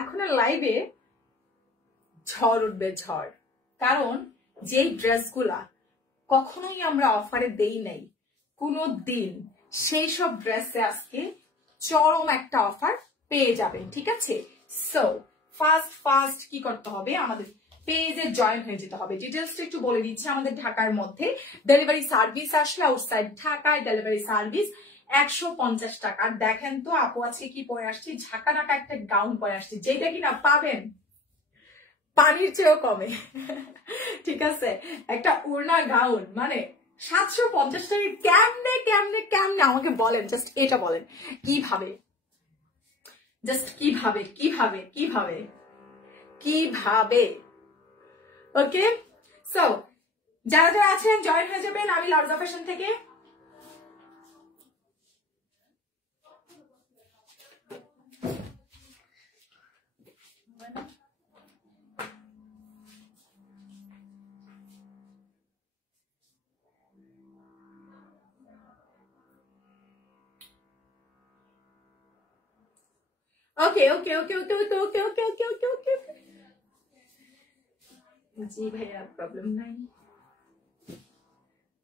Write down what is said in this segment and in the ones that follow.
এখন লাইভে ঝড় উঠবে ঝড়, কারণ যেই ড্রেসগুলা কখনোই আমরা অফারে দেই নাই কোনো দিন, সেই সব ড্রেসে আজকে চরম একটা অফার পেয়ে যাবেন। ঠিক আছে, সো ফার্স্ট কি করতে হবে, আমাদের পেজে জয়েন হয়ে যেতে হবে। ডিটেলসটা একটু বলে দিচ্ছি। আমাদের ঢাকার মধ্যে ডেলিভারি সার্ভিস আসলে আউটসাইড ঢাকায় ডেলিভারি সার্ভিস 150 টাকা। দেখেন তো আপু আজকে কি পরে আসছি, ঝাঁকা নাকা একটা গাউন পরে আসছি, যেটা কিনা পাবেন পানির চেয়েও কমে। ঠিক আছে, একটা ওড়না গাউন মানে 750 টাকা। কেমনে কেমনে কেমনে আমাকে বলেন, জাস্ট এটা বলেন কিভাবে, জাস্ট কিভাবে কিভাবে কিভাবে কিভাবে। ওকে, সো যারা যারা আছেন জয়েন হয়ে যাবেন। আমি লারজা ফ্যাশন থেকে। ওকে ওকে ওকে ওকে ওকে ওকে ওকে ওকে ওকে ওকে জি ভাইয়া, প্রবলেম নাই,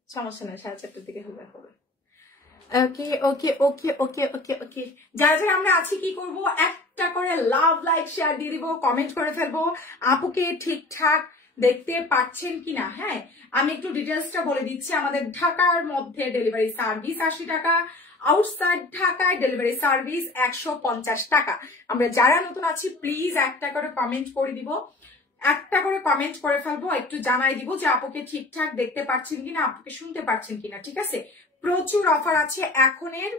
সমস্যা নাই, 4:30টার দিকে হবে হবে। ওকে ওকে ওকে ওকে ওকে ওকে, যারা যারা আমরা আছি কি করব, একটা করে লাভ লাইক শেয়ার দিয়ে দিব, কমেন্ট করে ফেলবো আপুকে ঠিকঠাক দেখতে পাচ্ছেন কিনা। হ্যাঁ, আমি একটু ডিটেলসটা বলে দিচ্ছি। আমাদের ঢাকার মধ্যে ডেলিভারি সার্ভিস 80 টাকা, আউটসাইড ঢাকায় ডেলিভারি সার্ভিস 150 টাকা। আমরা যারা নতুন আছি প্লিজ একটা করে কমেন্ট করে দিব, একটা করে কমেন্ট করে ফেলবো, একটু জানাই দিব যে আপুকে ঠিকঠাক দেখতে পাচ্ছেন কিনা, আপুকে শুনতে পাচ্ছেন কিনা। ঠিক আছে, প্রচুর অফার আছে এখনের,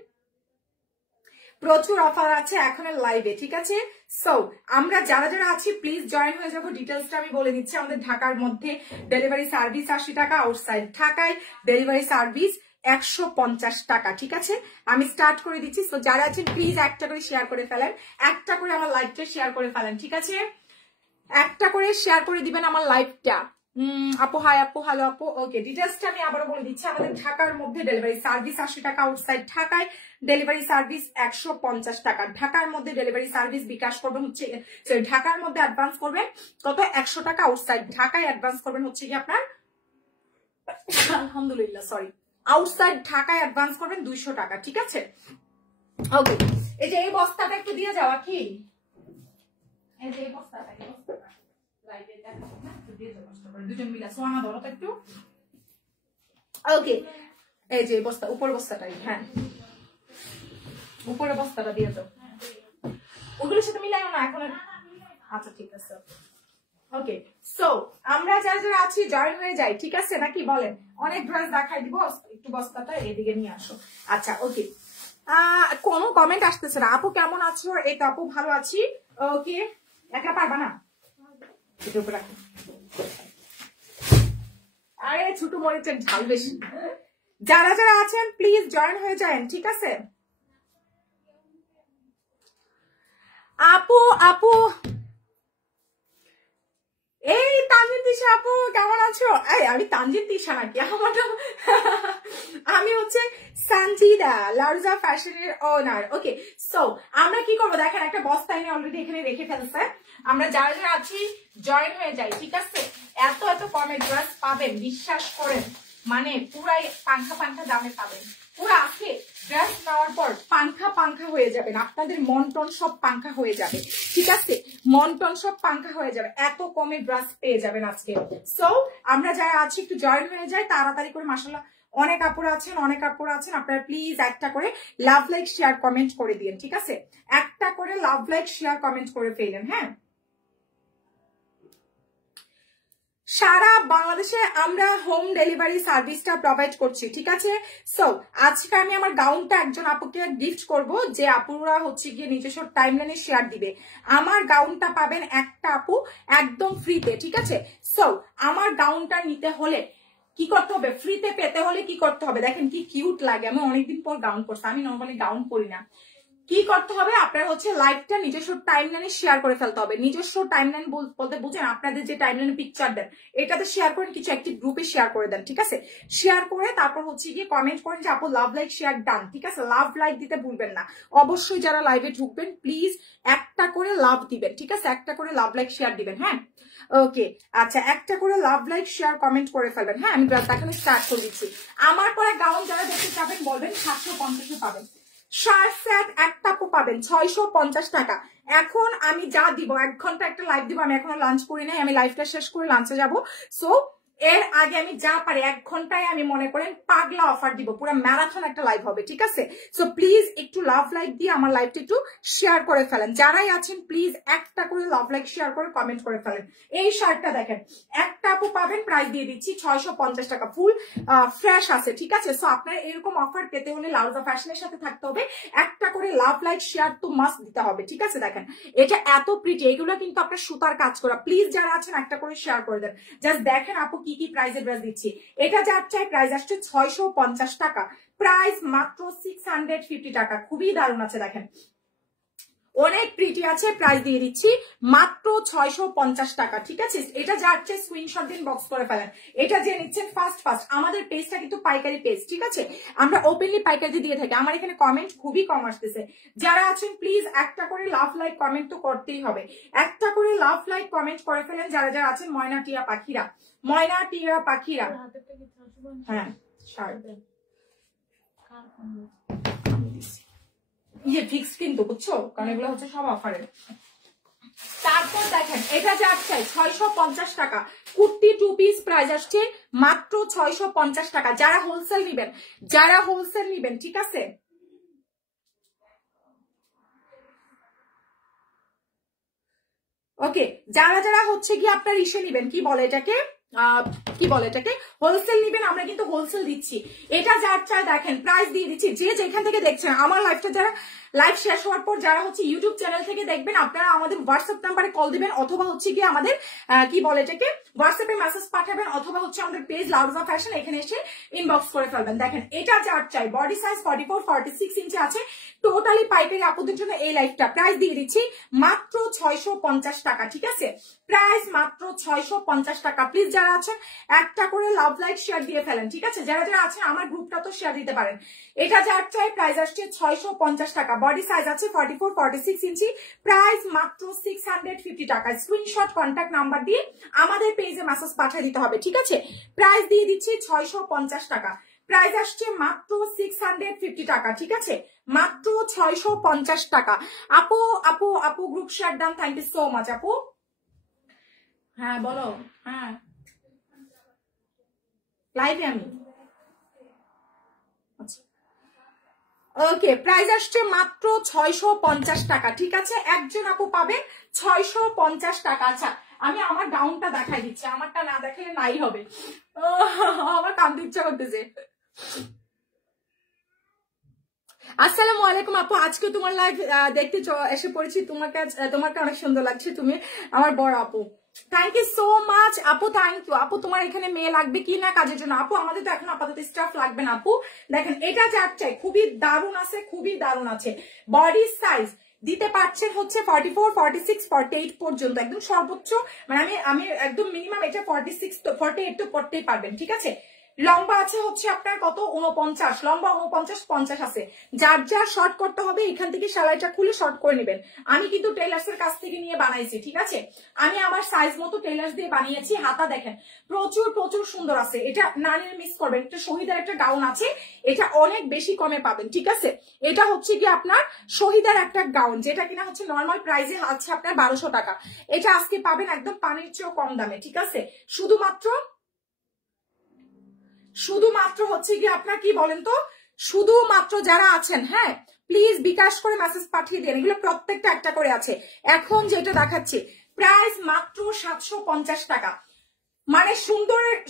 প্রচুর অফার আছে এখনের লাইভে। ঠিক আছে, সো আমরা যারা যারা আছি প্লিজ জয়েন হয়ে যাবো। ডিটেলসটা আমি বলে দিচ্ছি। আমাদের ঢাকার মধ্যে ডেলিভারি সার্ভিস 80 টাকা, আউটসাইড ঢাকায় ডেলিভারি সার্ভিস 150 টাকা। ঠিক আছে, আমি স্টার্ট করে দিচ্ছি। সো যারা আছেন প্লিজ একটা করে শেয়ার করে ফেলেন, একটা করে আমার লাইভটা শেয়ার করে ফেলেন। ঠিক আছে, একটা করে শেয়ার করে দিবেন আমার লাইভটা। আপু হাই, আপু হ্যালো আপু। ওকে, ডিটেলসটা আমি আবারও বলে দিচ্ছি। আমাদের ঢাকার মধ্যে ডেলিভারি সার্ভিস 80 টাকা, আউটসাইড ঢাকায় ডেলিভারি সার্ভিস 150 টাকা। ঢাকার মধ্যে ডেলিভারি সার্ভিস বিকাশ করবেন হচ্ছে, ঢাকার মধ্যে অ্যাডভান্স করবেন কত, 100 টাকা। আউটসাইড ঢাকায় অ্যাডভান্স করবেন হচ্ছে কি আপনার, আলহামদুলিল্লাহ সরি, আউটসাইড ঢাকায় অ্যাডভান্স করবেন 200 টাকা। ঠিক আছে, ওকে। এই যে এই বস্তাটা একটু দিয়ে যাওয়া কি, এই যে এই বস্তাটা লাইভে দেখাবো না, একটু দিয়ে যাও কষ্ট করে, দুজন মিলে সোনা ধরো তো একটু। ওকে, এই যে বস্তা, উপর বস্তাটাই, হ্যাঁ উপরে বস্তাটা দিয়ে দাও, ওগুলোর সাথে মিলাইও না এখন। আচ্ছা ঠিক আছে, ওকে। সো আমরা যারা যারা আছি জয়েন হয়ে যাই। ঠিক আছে নাকি বলেন, অনেক ড্রেস দেখাই দিব, একটু বস্তাটা এদিকে নিয়ে আসো। আচ্ছা ওকে, কোনো কমেন্ট আসতেছে না। আপু কেমন আছো? এই আপু ভালো আছি। ওকে, একা পারবা না, আরে ছোট মরিচের ঝাল বেশি। যারা যারা আছেন প্লিজ জয়েন হয়ে যান। ঠিক আছে আপু, আপু এই তানজিন তিশা আপু কেমন আছো? এই আমি তানজিন তিশা নাকি, আমি হচ্ছে সঞ্জিদা, লারজা ফ্যাশনের ওনার। ওকে, সো আমরা কি করবো দেখেন, একটা বস্তা এনে অলরেডি এখানে রেখে ফেলছে। আমরা যারা যারা আছি জয়েন হয়ে যাই। ঠিক আছে, এত এত কমে ড্রেস পাবেন, বিশ্বাস করেন, মানে পুরাই পাংখা পাংখা দামে পাবেন। পুরা আজকে ড্রেস নেওয়ার পর পাংখা পাংখা হয়ে যাবেন, আপনাদের মন টন সব পাংখা হয়ে যাবে। ঠিক আছে, মন টন সব পাংখা হয়ে যাবে, এত কমে ড্রেস পেয়ে যাবেন আজকে। সো আমরা যারা আছি একটু জয়েন হয়ে যাই তাড়াতাড়ি করে। মাশাআল্লাহ অনেক আপুরা আছেন, অনেক আপুরা আছেন। আপনারা প্লিজ একটা করে লাভ লাইক শেয়ার কমেন্ট করে দিন। ঠিক আছে, একটা করে লাভ লাইক শেয়ার কমেন্ট করে ফেলেন। হ্যাঁ, সারা বাংলাদেশে আমরা হোম ডেলিভারি সার্ভিসটা প্রোভাইড করছি। ঠিক আছে, সো আজকে আমি আমার গাউনটা একজন আপুকে গিফট করব, যে আপুরা হচ্ছে গিয়ে নিজস্ব টাইমলাইনে শেয়ার দিবে। আমার গাউনটা পাবেন একটা আপু একদম ফ্রিতে। ঠিক আছে, সো আমার গাউনটা নিতে হলে কি করতে হবে, ফ্রিতে পেতে হলে কি করতে হবে, দেখেন কি কিউট লাগে। আমি অনেকদিন পর গাউন পরছি, আমি নর্মালি গাউন পরি না। কি করতে হবে, আপনার হচ্ছে লাইভটা নিজস্ব টাইমলাইনে শেয়ার করে ফেলতে হবে। নিজস্ব টাইমলাইন বলতে বুঝেন, আপনাদের যে টাইমলাইনে পিকচার দেন এটাতে শেয়ার করেন, কিছু একটি গ্রুপে শেয়ার করে দেন। ঠিক আছে, শেয়ার করে তারপর হচ্ছে গিয়ে কমেন্ট করেন যে আপু লাভ লাইক শেয়ার ডান। ঠিক আছে, লাভ লাইক দিতে ভুলবেন না। অবশ্যই যারা লাইভে ঢুকবেন প্লিজ একটা করে লাভ দিবেন, ঠিক আছে? একটা করে লাভ লাইক শেয়ার দিবেন, হ্যাঁ? ওকে, আচ্ছা, একটা করে লাভ লাইক শেয়ার কমেন্ট করে ফেলবেন, হ্যাঁ? আমি দেখানো স্টার্ট করে দিচ্ছি। আমার পরে গাউন যারা দেখতে চাবেন বলবেন 750 পাবেন। শার্ট সেট একটা পাবেন 650 টাকা। এখন আমি যা দিব, 1 ঘন্টা একটা লাইভ দিব, আমি এখনো লাঞ্চ করি নাই, আমি লাইভটা শেষ করে লাঞ্চে যাব। সো এর আগে আমি যা পারি 1 ঘন্টায় আমি মনে করেন পাগলা অফার দিব, পুরো ম্যারাথন একটা লাইভ হবে, ঠিক আছে? সো প্লিজ একটু লাভ লাইক দিয়ে আমার লাইভটা একটু শেয়ার করে ফেলেন। যারাই আছেন প্লিজ একটা করে লাভ লাইক শেয়ার করে কমেন্ট করে ফেলেন। এই শার্টটা দেখেন, একটা আপু পাবেন, প্রাইস দিয়ে দিচ্ছি 650 টাকা, ফুল ফ্রেশ আছে, ঠিক আছে? সো আপনার এরকম অফার পেতে হলে লাউজা ফ্যাশনের সাথে থাকতে হবে, একটা করে লাভ লাইক শেয়ার তো মাস্ট দিতে হবে, ঠিক আছে? দেখেন এটা এত প্রিটি, এগুলো কিন্তু আপনার সুতার কাজ করা। প্লিজ যারা আছেন একটা করে শেয়ার করে দেন। জাস্ট দেখেন আপু কি কি প্রাইসে ড্রেস দিচ্ছি। এটা যার চাই প্রাইস আসছে 650 টাকা, প্রাইস মাত্র 650 টাকা, খুবই দারুণ আছে, দেখেন অনেক প্রিটি আছে, প্রাইস দিয়ে দিচ্ছি মাত্র 650 টাকা, ঠিক আছে? এটা যার চাই স্ক্রিনশট দিন, বক্স করে ফেলেন। এটা যে নিচ্ছেন ফার্স্ট আমাদের পেজটা কিন্তু পাইকারি পেজ, ঠিক আছে? আমরা ওপেনলি পাইকারি দিয়ে থাকি। আমার এখানে কমেন্ট খুবই কম আসতেছে। যারা আছেন প্লিজ একটা করে লাভ লাইক কমেন্ট তো করতেই হবে, একটা করে লাভ লাইক কমেন্ট করে ফেলেন যারা যারা আছেন। ময়না টিয়া পাখিরা, ময়না টিয়া পাখিরা, হ্যাঁ ইয়ে ফিক্স কিন্তু, বুঝছো? কারণ এগুলো হচ্ছে সব অফারে। তারপর দেখেন এটা যার চাই 650 টাকা, কুর্তি 2 পিস প্রাইস আসছে মাত্র 650 টাকা। যারা হোলসেল নিবেন, যারা হোলসেল নিবেন, ঠিক আছে? ওকে, যারা যারা হচ্ছে কি আপনার ইসে নিবেন, কি বলে এটাকে, হোলসেল নিবেন, আমরা কিন্তু হোলসেল দিচ্ছি। এটা যার চায় দেখেন প্রাইস দিয়ে দিচ্ছি। যে যেখান থেকে দেখছেন আমার লাইভটা, যারা লাইভ শেষ হওয়ার পর যারা হচ্ছে ইউটিউব চ্যানেল থেকে দেখবেন, আপনারা আমাদের হোয়াটসঅ্যাপ নাম্বারে কল দিবেন, অথবা হচ্ছে কি আমাদের কি বলে এটাকে হোয়াটসঅ্যাপে মেসেজ পাঠাবেন, অথবা হচ্ছে আমাদের পেজ লাউজা ফ্যাশন এখানে এসে ইনবক্স করে ফেলবেন। দেখেন এটা যার চাই, বডি সাইজ 44 46 ইঞ্চি আছে, টোটালি পাইকারি আপুদের জন্য এই লাইভটা। প্রাইস দিয়ে দিচ্ছি মাত্র 650 টাকা, ঠিক আছে? প্রাইস মাত্র 650 টাকা। প্লিজ যারা আছেন একটা করে লাভ লাইক শেয়ার দিয়ে ফেলেন, ঠিক আছে? যারা যারা আছেন আমার গ্রুপটা তো শেয়ার দিতে পারেন। এটা যার চাই প্রাইস আসছে 650 টাকা, বডি সাইজ আছে 44 46 ইঞ্চি, প্রাইস মাত্র 650 টাকা। স্ক্রিনশট কন্ট্যাক্ট নাম্বার দিয়ে আমাদের পেজে মেসেজ পাঠিয়ে দিতে হবে, ঠিক আছে? প্রাইস দিয়ে দিচ্ছি 650 টাকা, প্রাইস আসছে মাত্র 650 টাকা, ঠিক আছে? মাত্র 650 টাকা। আপু আপু আপু গ্রুপ শেয়ার দাম, থ্যাংক ইউ সো মাচ আপু। হ্যাঁ বলো, হ্যাঁ লাইভে আমি, আচ্ছা ওকে, প্রাইস আসছে মাত্র 650 টাকা, ঠিক আছে? একজন আপু পাবেন 650 টাকা। আচ্ছা আমি আমার গাউনটা দেখাই দিচ্ছি, আমারটা না দেখালে নাই হবে, আমার কাঁদতে ইচ্ছা করতেছে। আসসালামু আলাইকুম আপু, আজকে তোমার লাইভ দেখতে এসে পড়েছি, তোমাকে অনেক সুন্দর লাগছে, তুমি আমার বড় আপু। থ্যাংক ইউ সো মাচ আপু, থ্যাংক ইউ আপু। তোমার এখানে মেয়ে লাগবে কি না কাজের জন্য? আপু আমাদের তো এখন আপাতত স্টাফ লাগবে না আপু। দেখেন এটা যার চাই, খুবই দারুণ আছে, খুবই দারুণ আছে। বডি সাইজ দিতে পারছেন হচ্ছে 44 46 48 পর্যন্ত, একদম সর্বোচ্চ, মানে আমি একদম মিনিমাম এটা 46 তো 48 তো পড়তেই পারবেন, ঠিক আছে? লম্বা আছে হচ্ছে আপনার কত 49, লম্বা 49 50 আছে। যার যার শর্ট করতে হবে এখান থেকে সেলাইটা খুলে শর্ট করে নেবেন। আমি কিন্তু টেলার্স এর কাছ থেকে নিয়ে বানাইছি, ঠিক আছে? আমি আমার সাইজ মতো টেলার্স দিয়ে বানিয়েছি। হাতা দেখেন প্রচুর প্রচুর সুন্দর আছে, এটা না নিয়ে মিস করবেন। একটা শহীদের একটা গাউন আছে, এটা অনেক বেশি কমে পাবেন, ঠিক আছে? এটা হচ্ছে কি আপনার শহীদের একটা গাউন, যেটা কিনা হচ্ছে নর্মাল প্রাইসে আছে আপনার 1200 টাকা। এটা আজকে পাবেন একদম পানির চেয়েও কম দামে, ঠিক আছে? শুধুমাত্র হচ্ছে কি আপনার কি বলেন তো, শুধুমাত্র যারা আছেন, হ্যাঁ প্লিজ বিকাশ করে মেসেজ পাঠিয়ে দেন। এগুলো প্রত্যেকটা একটা করে আছে। এখন যেটা দেখাচ্ছি প্রাইস মাত্র 750 টাকা, মানে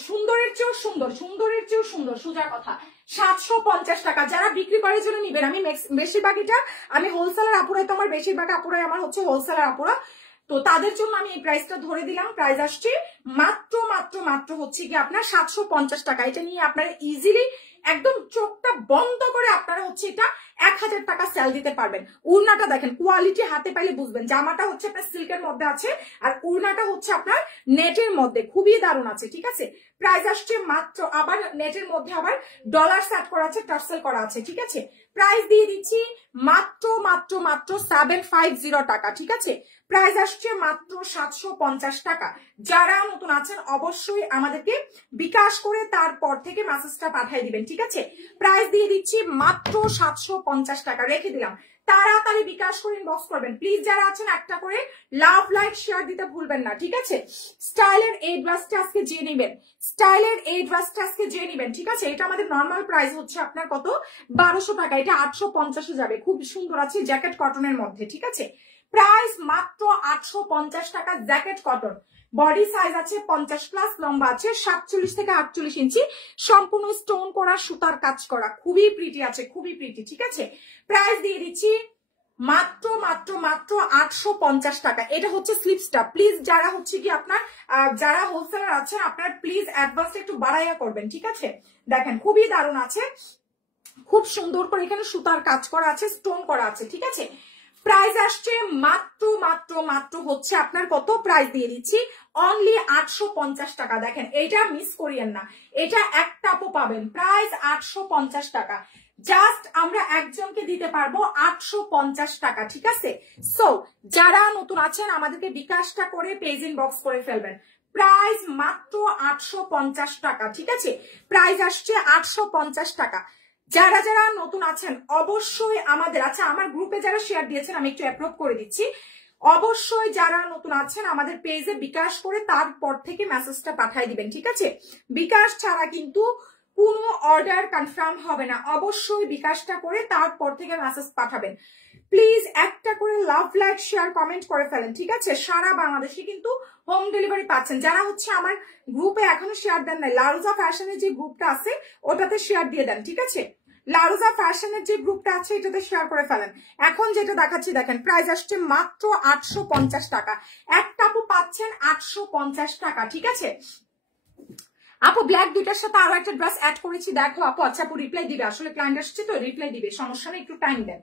সুন্দরের চেয়েও সুন্দর, সোজা কথা। 750 টাকা। যারা বিক্রি করার জন্য নিবেন, আমি বেশিরভাগটা আমি হোলসেলার আপুরাই, তো আমার বেশিরভাগ আপুরাই আমার হচ্ছে হোলসেলার আপুরা, তো তাদের জন্য আমি এই প্রাইসটা ধরে দিলাম। প্রাইস আসছে মাত্র হচ্ছে কি আপনার 750 টাকা। এটা নিয়ে আপনারা ইজিলি একদম চোখটা বন্ধ করে আপনারা হচ্ছে এটা 1000 টাকা সেল দিতে পারবেন। উড়নাটা দেখেন, কোয়ালিটি হাতে পাইলে বুঝবেন। জামাটা হচ্ছে আপনার সিল্কের মধ্যে আছে, আর উড়নাটা হচ্ছে আপনার নেটের মধ্যে, খুবই দারুণ আছে, ঠিক আছে। প্রাইস আসছে মাত্র, আবার নেটের মধ্যে আবার ডলার সেট করা আছে, টার্সেল করা আছে, ঠিক আছে। প্রাইস দিয়ে দিচ্ছি মাত্র মাত্র মাত্র 750 টাকা, ঠিক আছে। প্রাইস আসছে মাত্র 750 টাকা। যারা নতুন আছেন অবশ্যই আমাদেরকে বিকাশ করে তারপর থেকে মেসেজটা পাঠিয়ে দিবেন, ঠিক আছে। প্রাইস দিয়ে দিচ্ছি মাত্র 750 টাকা, রেখে দিলাম। তাড়াতাড়ি বিকাশ করে ইনবক্স করবেন প্লিজ। যারা আছেন একটা করে লাভ লাইক শেয়ার দিতে ভুলবেন না, ঠিক আছে। স্টাইলের এই ড্রেসটা আজকে যে নেবেন, স্টাইলের এই ড্রেসটা আজকে যে নেবেন, ঠিক আছে। এটা আমাদের নর্মাল প্রাইস হচ্ছে আপনার কত, 1200 টাকা। এটা 850 যাবে, খুব সুন্দর আছে, জ্যাকেট কটনের মধ্যে, ঠিক আছে। প্রাইস মাত্র 850 টাকা, জ্যাকেট কটন। বডি সাইজ আছে 50+, লম্বা আছে 47 থেকে 48 ইঞ্চি, সম্পূর্ণ স্টোন করা, সুতার কাজ করা, খুবই প্রিটি আছে, খুবই প্রিটি, ঠিক আছে। প্রাইস দিয়ে দিচ্ছি মাত্র মাত্র মাত্র 850 টাকা। এটা হচ্ছে স্লিপসটা। প্লিজ যারা হচ্ছে কি আপনার যারা হোলসেলার আছেন আপনার প্লিজ অ্যাডভান্স একটু বাড়াইয়া করবেন, ঠিক আছে। দেখেন খুবই দারুণ আছে, খুব সুন্দর করে এখানে সুতার কাজ করা আছে, স্টোন করা আছে, ঠিক আছে। প্রাইস আসছে মাত্র মাত্র মাত্র হচ্ছে আপনার কত, প্রাইস দিয়ে দিচ্ছি অনলি 850 টাকা। দেখেন এটা মিস করিয়েন না, এটা একটা আপু পাবেন, প্রাইস 850 টাকা। জাস্ট আমরা একজনকে দিতে পারবো 850 টাকা, ঠিক আছে। সো যারা নতুন আছেন আমাদেরকে বিকাশটা করে পেজ ইনবক্স করে ফেলবেন। প্রাইস মাত্র 850 টাকা, ঠিক আছে। প্রাইস আসছে 850 টাকা। যারা যারা নতুন আছেন অবশ্যই আমাদের, আচ্ছা আমার গ্রুপে যারা শেয়ার দিয়েছেন আমি একটু অ্যাপ্রুভ করে দিচ্ছি, অবশ্যই যারা নতুন আছেন আমাদের পেজে বিকাশ করে তারপর থেকে মেসেজটা পাঠিয়ে দিবেন, ঠিক আছে। বিকাশ ছাড়া কিন্তু কোনো অর্ডার কনফার্ম হবে না, অবশ্যই বিকাশটা করে তারপর থেকে মেসেজ পাঠাবেন। প্লিজ একটা করে লাভ লাইক শেয়ার কমেন্ট করে ফেলেন, ঠিক আছে। সারা বাংলাদেশে কিন্তু হোম ডেলিভারি পাচ্ছেন। যারা হচ্ছে আমার গ্রুপে এখনো শেয়ার দেন নাই, লারুজা ফ্যাশনের যে গ্রুপটা আছে ওটাতে শেয়ার দিয়ে দেন, ঠিক আছে। লারুজা ফ্যাশনের যে গ্রুপটা আছে এটাতে শেয়ার করে ফেলেন। এখন যেটা দেখাচ্ছি দেখেন, প্রাইস আসছে মাত্র 850 টাকা। একটা আপু পাচ্ছেন 850 টাকা, ঠিক আছে। আপু ব্ল্যাক দুইটার সাথে আরো একটা ড্রেস অ্যাড করেছি, দেখো আপু। আচ্ছা আপু রিপ্লাই দিবে, আসলে ক্লায়েন্ট আসছে তো রিপ্লাই দিবে, সমস্যা নেই, একটু টাইম দেন।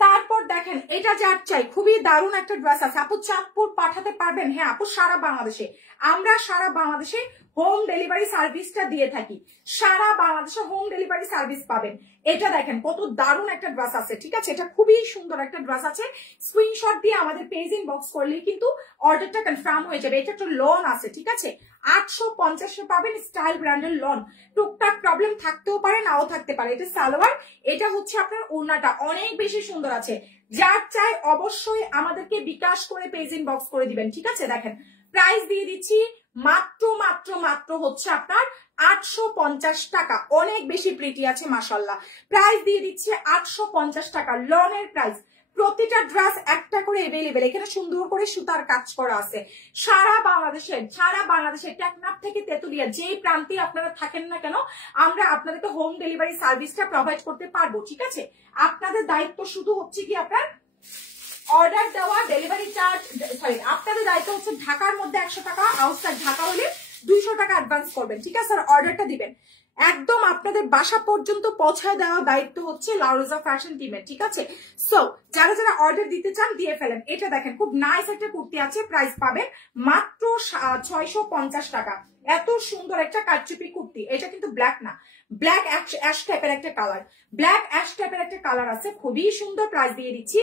তারপর দেখেন এটা যার চাই, খুবই দারুণ একটা ড্রেস আছে আপু। চাঁদপুর পাঠাতে পারবেন? হ্যাঁ আপু, সারা বাংলাদেশে আমরা সারা বাংলাদেশে হোম ডেলিভারি সার্ভিসটা দিয়ে থাকি। সারা বাংলাদেশে হোম ডেলিভারি সার্ভিস পাবেন। এটা দেখেন কত দারুণ একটা ড্রেস আছে, ঠিক আছে। এটা খুবই সুন্দর একটা ড্রেস আছে। স্ক্রিনশট দিয়ে আমাদের পেজ ইনবক্স করলেই কিন্তু অর্ডারটা কনফার্ম হয়ে যাবে। এটা একটা লন আছে, ঠিক আছে। 850 পাবেন, স্টাইল ব্র্যান্ডের লন। টুকটাক প্রবলেম থাকতেও পারে, নাও থাকতে পারে। এটা সালোয়ার, এটা হচ্ছে আপনার ওড়নাটা, অনেক বেশি সুন্দর আছে। যার চাই অবশ্যই আমাদেরকে বিকাশ করে পেজ ইনবক্স করে দিবেন, ঠিক আছে। দেখেন প্রাইস দিয়ে দিচ্ছি মাত্র মাত্র মাত্র হচ্ছে আপনার 850 টাকা। অনেক বেশি প্রিটি আছে মাশাআল্লাহ। প্রাইস দিয়ে দিচ্ছি 850 টাকা, লনের প্রাইস। প্রতিটা ড্রেস একটা করে এভেলেবেল, এখানে সুন্দর করে সুতার কাজ করা আছে। সারা বাংলাদেশে টেকনাফ থেকে তেতুলিয়া যেই প্রান্তে আপনারা থাকেন না কেন, আমরা আপনাদেরকে হোম ডেলিভারি সার্ভিসটা প্রোভাইড করতে পারবো, ঠিক আছে। আপনাদের দায়িত্ব শুধু হচ্ছে কি আপনার অর্ডার দেওয়া, ডেলিভারি চার্জ, সরি আপনাদের দায়িত্ব হচ্ছে ঢাকার মধ্যে 100 টাকা, আউটসাইড ঢাকা হলে 200 টাকা অ্যাডভান্স করবেন, ঠিক আছে। আর অর্ডারটা দিবেন একদম আপনাদের বাসা পর্যন্ত পৌঁছায় দেওয়ার দায়িত্ব হচ্ছে লারুজা ফ্যাশন টিমের, ঠিক আছে। সো যারা যারা অর্ডার দিতে চান দিয়ে ফেলেন। এটা দেখেন খুব নাইস একটা কুর্তি আছে, প্রাইস পাবেন মাত্র 650 টাকা। এত সুন্দর একটা কারচুপি কুর্তি, এটা কিন্তু ব্ল্যাক না, ব্ল্যাক অ্যাশ টাইপের একটা কালার, ব্ল্যাক অ্যাশ টাইপের একটা কালার আছে, খুবই সুন্দর। প্রাইস দিয়ে দিচ্ছি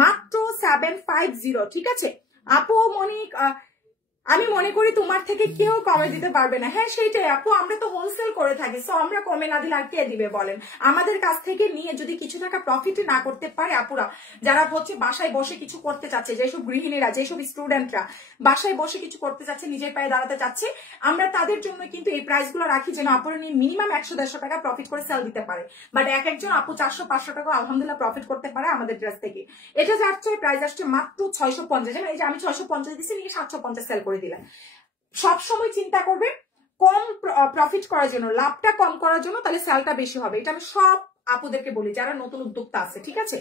মাত্র 750, ঠিক আছে। আপু মনিক, আমি মনে করি তোমার থেকে কেউ কমে দিতে পারবে না। হ্যাঁ সেইটাই আপু, আমরা তো হোলসেল করে থাকি, সো আমরা কমে না দিলে আর কে দিবে বলেন। আমাদের কাছ থেকে নিয়ে যদি কিছু টাকা প্রফিট না করতে পারে আপুরা, যারা হচ্ছে বাসায় বসে কিছু করতে চাচ্ছে, যেসব গৃহিণীরা, যেসব স্টুডেন্টরা বাসায় বসে কিছু করতে চাচ্ছে, নিজের পায়ে দাঁড়াতে চাচ্ছে, আমরা তাদের জন্য কিন্তু এই প্রাইস গুলো রাখি যেন আপুরা নিয়ে মিনিমাম 100-150 টাকা প্রফিট করে সেল দিতে পারে। বাট এক একজন আপু 400-500 টাকা আলহামদুলিল্লাহ প্রফিট করতে পারে আমাদের ড্রেস থেকে। এটা যাচ্ছে প্রাইস আসছে মাত্র 650। এই যে আমি 650 দিচ্ছি, নিয়ে 750 সেল করে দিলেন। সবসময় চিন্তা করবে কম প্রফিট করার জন্য, লাভটা কম করার জন্য, তাহলে সেলটা বেশি হবে। এটা আমি সব আপুদেরকে বলি যারা নতুন উদ্যোক্তা আছে, ঠিক আছে।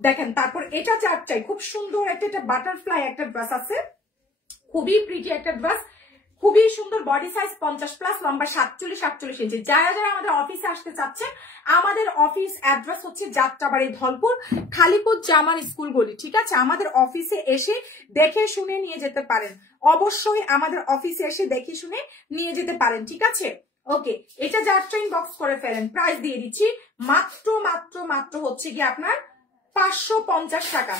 দেখেন তারপর এটা চাই, খুব সুন্দর একটা বাটারফ্লাই একটা ড্রেস আছে, খুবই প্রিটি একটা ড্রেস। খুবই সুন্দর বডি সাইজ 50+, লম্বা 47 ইঞ্চি। যারা যারা আমাদের অফিসে আসতে চাচ্ছেন, আমাদের অফিস অ্যাড্রেস হচ্ছে যাত্রাবাড়ি ধলপুর, খালিকুজ জামান স্কুল গলি, ঠিক আছে? আমাদের অফিসে এসে দেখে শুনে নিয়ে যেতে পারেন, অবশ্যই আমাদের অফিসে এসে দেখে শুনে নিয়ে যেতে পারেন, ঠিক আছে? ওকে, এটা যাত্রা ইনবক্স করে ফেলেন। প্রাইস দিয়ে দিচ্ছি মাত্র মাত্র মাত্র হচ্ছে কি আপনার 550 টাকা।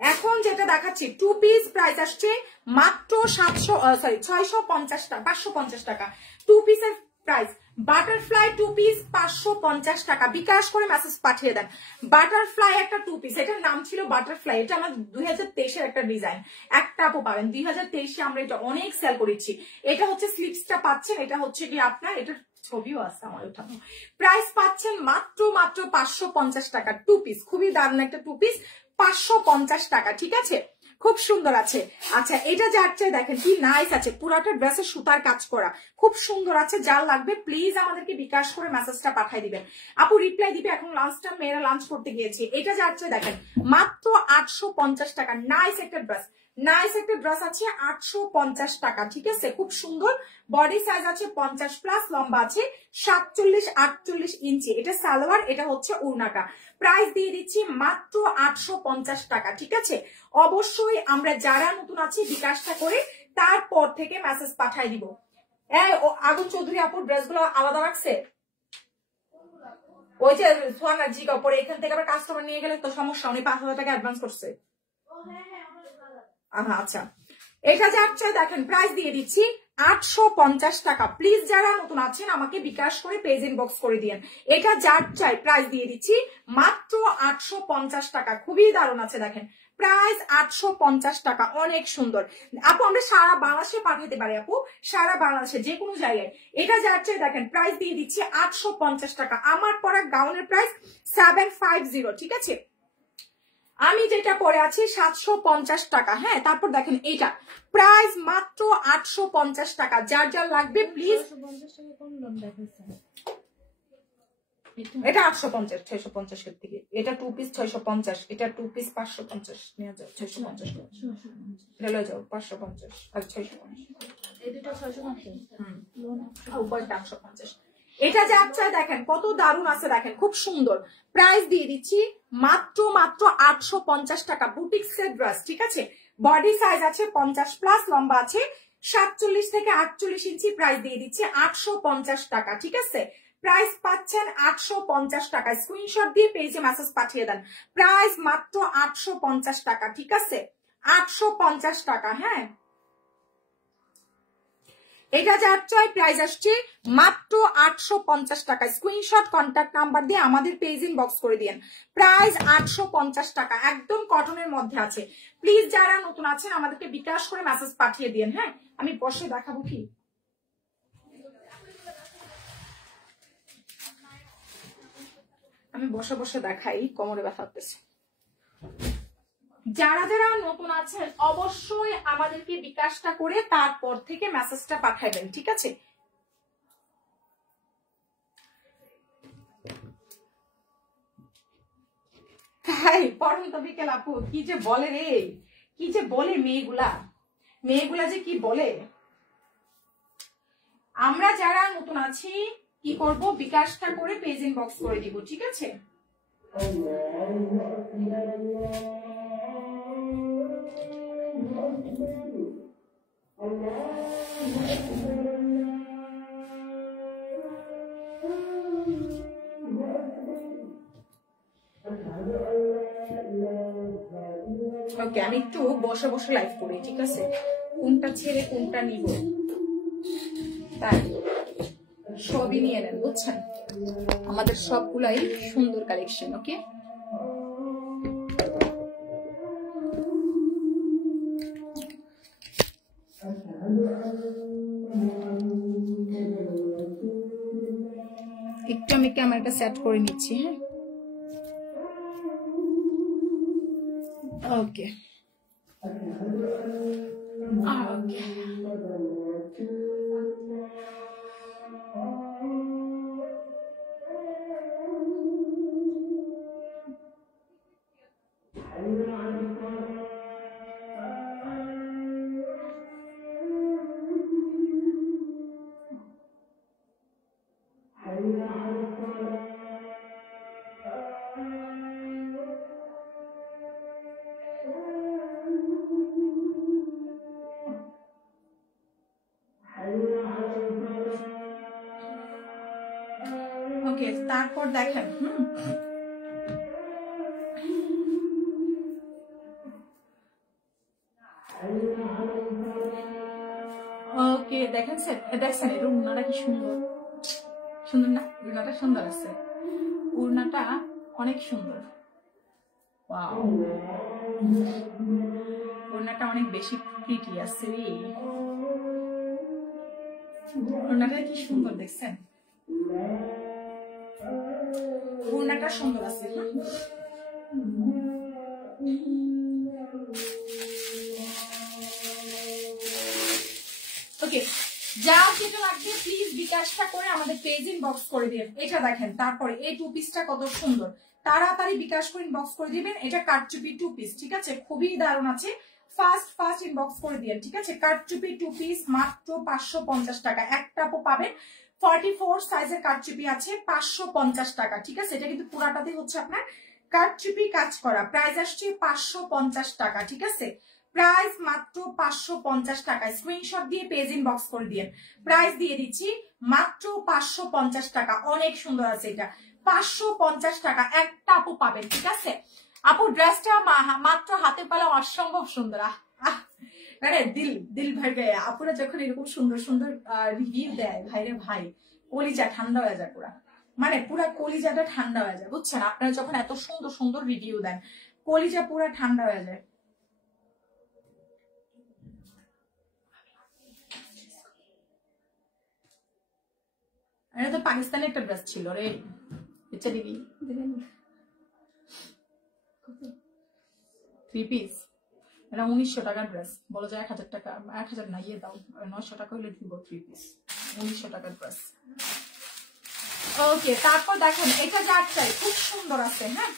এখন যেটা দেখাচ্ছি 2 পিস প্রাইস আসছে মাত্র 650 টাকা, 550 টাকা 2 পিসের প্রাইস। বাটারফ্লাই 2 পিস 550 টাকা। বিকাশ করে মেসেজ পাঠিয়ে দেন। বাটারফ্লাই একটা 2 পিস, এটার নাম ছিল বাটারফ্লাই, এটা আমার 2023 এর একটা ডিজাইন। একটা আপু পাবেন, 2023 এ আমরা এটা অনেক সেল করেছি। এটা হচ্ছে স্লিপসটা পাচ্ছেন, এটা হচ্ছে কি আপনার, এটার ছবিও আছে আমার ওঠানো। প্রাইস পাচ্ছেন মাত্র মাত্র 550 টাকা 2 পিস। খুবই দারুণ একটা 2 পিস, 550 টাকা, ঠিক আছে? খুব সুন্দর আছে। আচ্ছা, এটা যাচ্ছে দেখেন কি নাইস আছে, পুরাটা ড্রেসে সুতার কাজ করা, খুব সুন্দর আছে। যার লাগবে প্লিজ আমাদেরকে বিকাশ করে মেসেজটা পাঠিয়ে দিবেন। আপু রিপ্লাই দিবে, এখন লাঞ্চটা মেয়েরা লাঞ্চ করতে গিয়েছি। এটা যাচ্ছে দেখেন মাত্র 850 টাকা। নাইস একটা ড্রেস, নাইস একটা ড্রেস আছে 850 টাকা, ঠিক আছে? খুব সুন্দর বডি সাইজ আছে 50+, লম্বা আছে 47-48 ইঞ্চি। এটা সালোয়ার, এটা হচ্ছে ওড়নাটা। প্রাইস দিয়ে দিচ্ছি মাত্র 850 টাকা, ঠিক আছে? অবশ্যই আমরা যারা নতুন আছি বিকাশটা করে তারপর থেকে মেসেজ পাঠাই দিব। আগুন চৌধুরী আপুর ড্রেসগুলো আলাদা রাখছে, ওই যে সোয়ানার জি কাপড়, এখান থেকে আবার কাস্টমার নিয়ে গেলে তো সমস্যা, উনি 5,000 টাকা অ্যাডভান্স করছে। আচ্ছা, এটা যাচ্ছে দেখেন প্রাইস দিয়ে দিচ্ছি 850 টাকা। প্লিজ যারা নতুন আছেন আমাকে বিকাশ করে পেজ ইনবক্স করে দিয়েন। এটা যার চাই প্রাইস দিয়ে দিচ্ছি মাত্র 850 টাকা। খুবই দারুণ আছে দেখেন, প্রাইস 850 টাকা, অনেক সুন্দর। আপু আমরা সারা বাংলাদেশে পাঠাতে পারি, আপু সারা বাংলাদেশে যে কোনো জায়গায়। এটা যার চাই দেখেন প্রাইস দিয়ে দিচ্ছি 850 টাকা। আমার পরা গাউনের প্রাইস 750, ঠিক আছে? আমি যেটা পরে আছি 750 টাকা। হ্যাঁ, তারপর দেখেন এটা প্রাইস মাত্র 850 টাকা। যার যার লাগবে প্লিজ। এটা 850, 650 এর থেকে। এটা 2 পিস 650, এটা 2 পিস 550 নিয়ে যাও। 650 এটা লয়ে যাও 550 আর 650, এই দুটো 650। উপরটা 850। এটা যাচ্ছে দেখেন কত দারুণ আছে, দেখেন খুব সুন্দর। প্রাইস দিয়ে দিচ্ছি মাত্র মাত্র 850 টাকা। বুটিক্সের ড্রেস, ঠিক আছে? বডি সাইজ আছে 50+, লম্বা আছে 47-48 ইঞ্চি। প্রাইস দিয়ে দিচ্ছি 850 টাকা, ঠিক আছে? প্রাইস পাচ্ছেন 850 টাকা। স্ক্রিনশট দিয়ে পেজে মেসেজ পাঠিয়ে দেন। প্রাইস মাত্র 850 টাকা, ঠিক আছে? 850 টাকা। হ্যাঁ, এটা যার চাই প্রাইস আসছে মাত্র 850 টাকা। স্ক্রিনশট কন্ট্যাক্ট নাম্বার দিয়ে আমাদের পেজ ইনবক্স করে দিয়েন। প্রাইস 850 টাকা, একদম কটনের মধ্যে আছে। প্লিজ যারা নতুন আছেন আমাদেরকে বিকাশ করে মেসেজ পাঠিয়ে দিয়েন। হ্যাঁ, আমি বসে দেখাবো কি, আমি বসে বসে দেখাই, কোমরে ব্যথা হচ্ছে। যারা যারা নতুন আছেন অবশ্যই আমাদেরকে বিকাশটা করে তারপর থেকে মেসেজটা পাঠাবেন, ঠিক আছে? তাই পরন্ত বিকেল আপু কি যে বলে রে, কি যে বলে মেয়েগুলা, মেয়েগুলা যে কি বলে। আমরা যারা নতুন আছি কি করব, বিকাশটা করে পেজ ইনবক্স করে দিব, ঠিক আছে? ওকে, আমি একটু বসে বসে লাইভ করি, ঠিক আছে? কোনটা ছেড়ে কোনটা নিব তাই সবই নিয়ে নেন, বুঝছেন? আমাদের সবগুলাই সুন্দর কালেকশন। ওকে, একটু আমি ক্যামেরাটা সেট করে নিচ্ছি। হ্যাঁ, ওকে ওকে। তারপর দেখেন ওকে দেখেন দেখছেন এটা উড়নাটা কি সুন্দর সুন্দর না? উড়নাটা সুন্দর আছে, উড়নাটা অনেক সুন্দর। ওয়াও, ওড়নাটা অনেক বেশি প্রিটি আছে রে। ওড়নাটা কি সুন্দর দেখছেন, ওড়নাটা সুন্দর আছে। ওকে, যা যেটা লাগবে প্লিজ বিকাশটা করে আমাদের পেজ ইনবক্স করে দিবেন। এটা দেখেন, তারপরে এই টু পিসটা কত সুন্দর, তাড়াতাড়ি বিকাশ করে ইনবক্স করে দিবেন। এটা কাটচুপি টু পিস, ঠিক আছে, খুবই দারুণ আছে। ফার্স্ট ইনবক্স করে দিবেন, ঠিক আছে। কাটচুপি টু পিস মাত্র 550 টাকা। একটা আপু পাবেন 44 সাইজের কাটচুপি আছে 550 টাকা, ঠিক আছে। এটা কিন্তু পুরাটাতে হচ্ছে আপনার কাটচুপি কাজ করা। প্রাইস আসছে 550 টাকা, ঠিক আছে। প্রাইস মাত্র 550 টাকা। স্ক্রিনশট দিয়ে পেজ ইনবক্স করে দিয়েন। প্রাইস দিয়ে দিচ্ছি মাত্র 550 টাকা। অনেক সুন্দর আছে এটা, 550 টাকা একটা আপু পাবেন, ঠিক আছে। আপু ড্রেসটা মাত্র হাতে পেলে অসম্ভব সুন্দর। আরে দিল ভাই গায়ে আপুরা যখন এরকম সুন্দর সুন্দর রিভিউ দেয়, ভাইরে ভাই কলিজা ঠান্ডা হয়ে যায় পুরা, মানে পুরা কলিজাটা ঠান্ডা হয়ে যায়, বুঝছেন। আপনারা যখন এত সুন্দর সুন্দর রিভিউ দেন, কলিজা পুরা ঠান্ডা হয়ে যায়। এটা তো পাকিস্তানের একটা ড্রেস ছিল রে, ইচ্ছা দিবি 3 পিস। এটা 1900 টাকার ড্রেস, বলো যায় 1000 টাকা, 1000 না, ইয়ে দাও 900 টাকা হলে দিব 3 পিস, 1900 টাকার ড্রেস। ওকে, তারপর দেখেন এটা যার চাই, খুব সুন্দর আছে, হ্যাঁ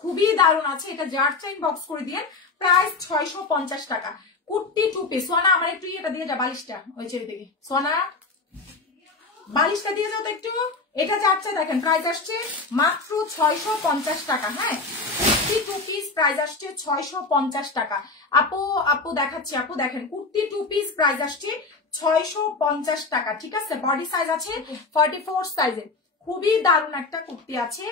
খুবই দারুণ আছে। এটা যার চাই বক্স করে দিয়ে, প্রাইস 650 টাকা। Kurti two piece. সোনা আমার একটু এটা দিয়ে যা, বালিশটা ওই ছেড়ে থেকে, সোনা বালিশটা দিয়ে যাও তো একটু। এটা যাচ্ছে দেখেন, প্রাইস আসছে মাত্র 650 টাকা, হ্যাঁ কুর্তি টু পিস প্রাইস আসছে 650 টাকা। আপু দেখাচ্ছি, আপু দেখেন কুর্তি টু পিস প্রাইস আসছে 650 টাকা, ঠিক আছে। বডি সাইজ আছে 44 সাইজের, খুবই দারুণ একটা কুর্তি আছে,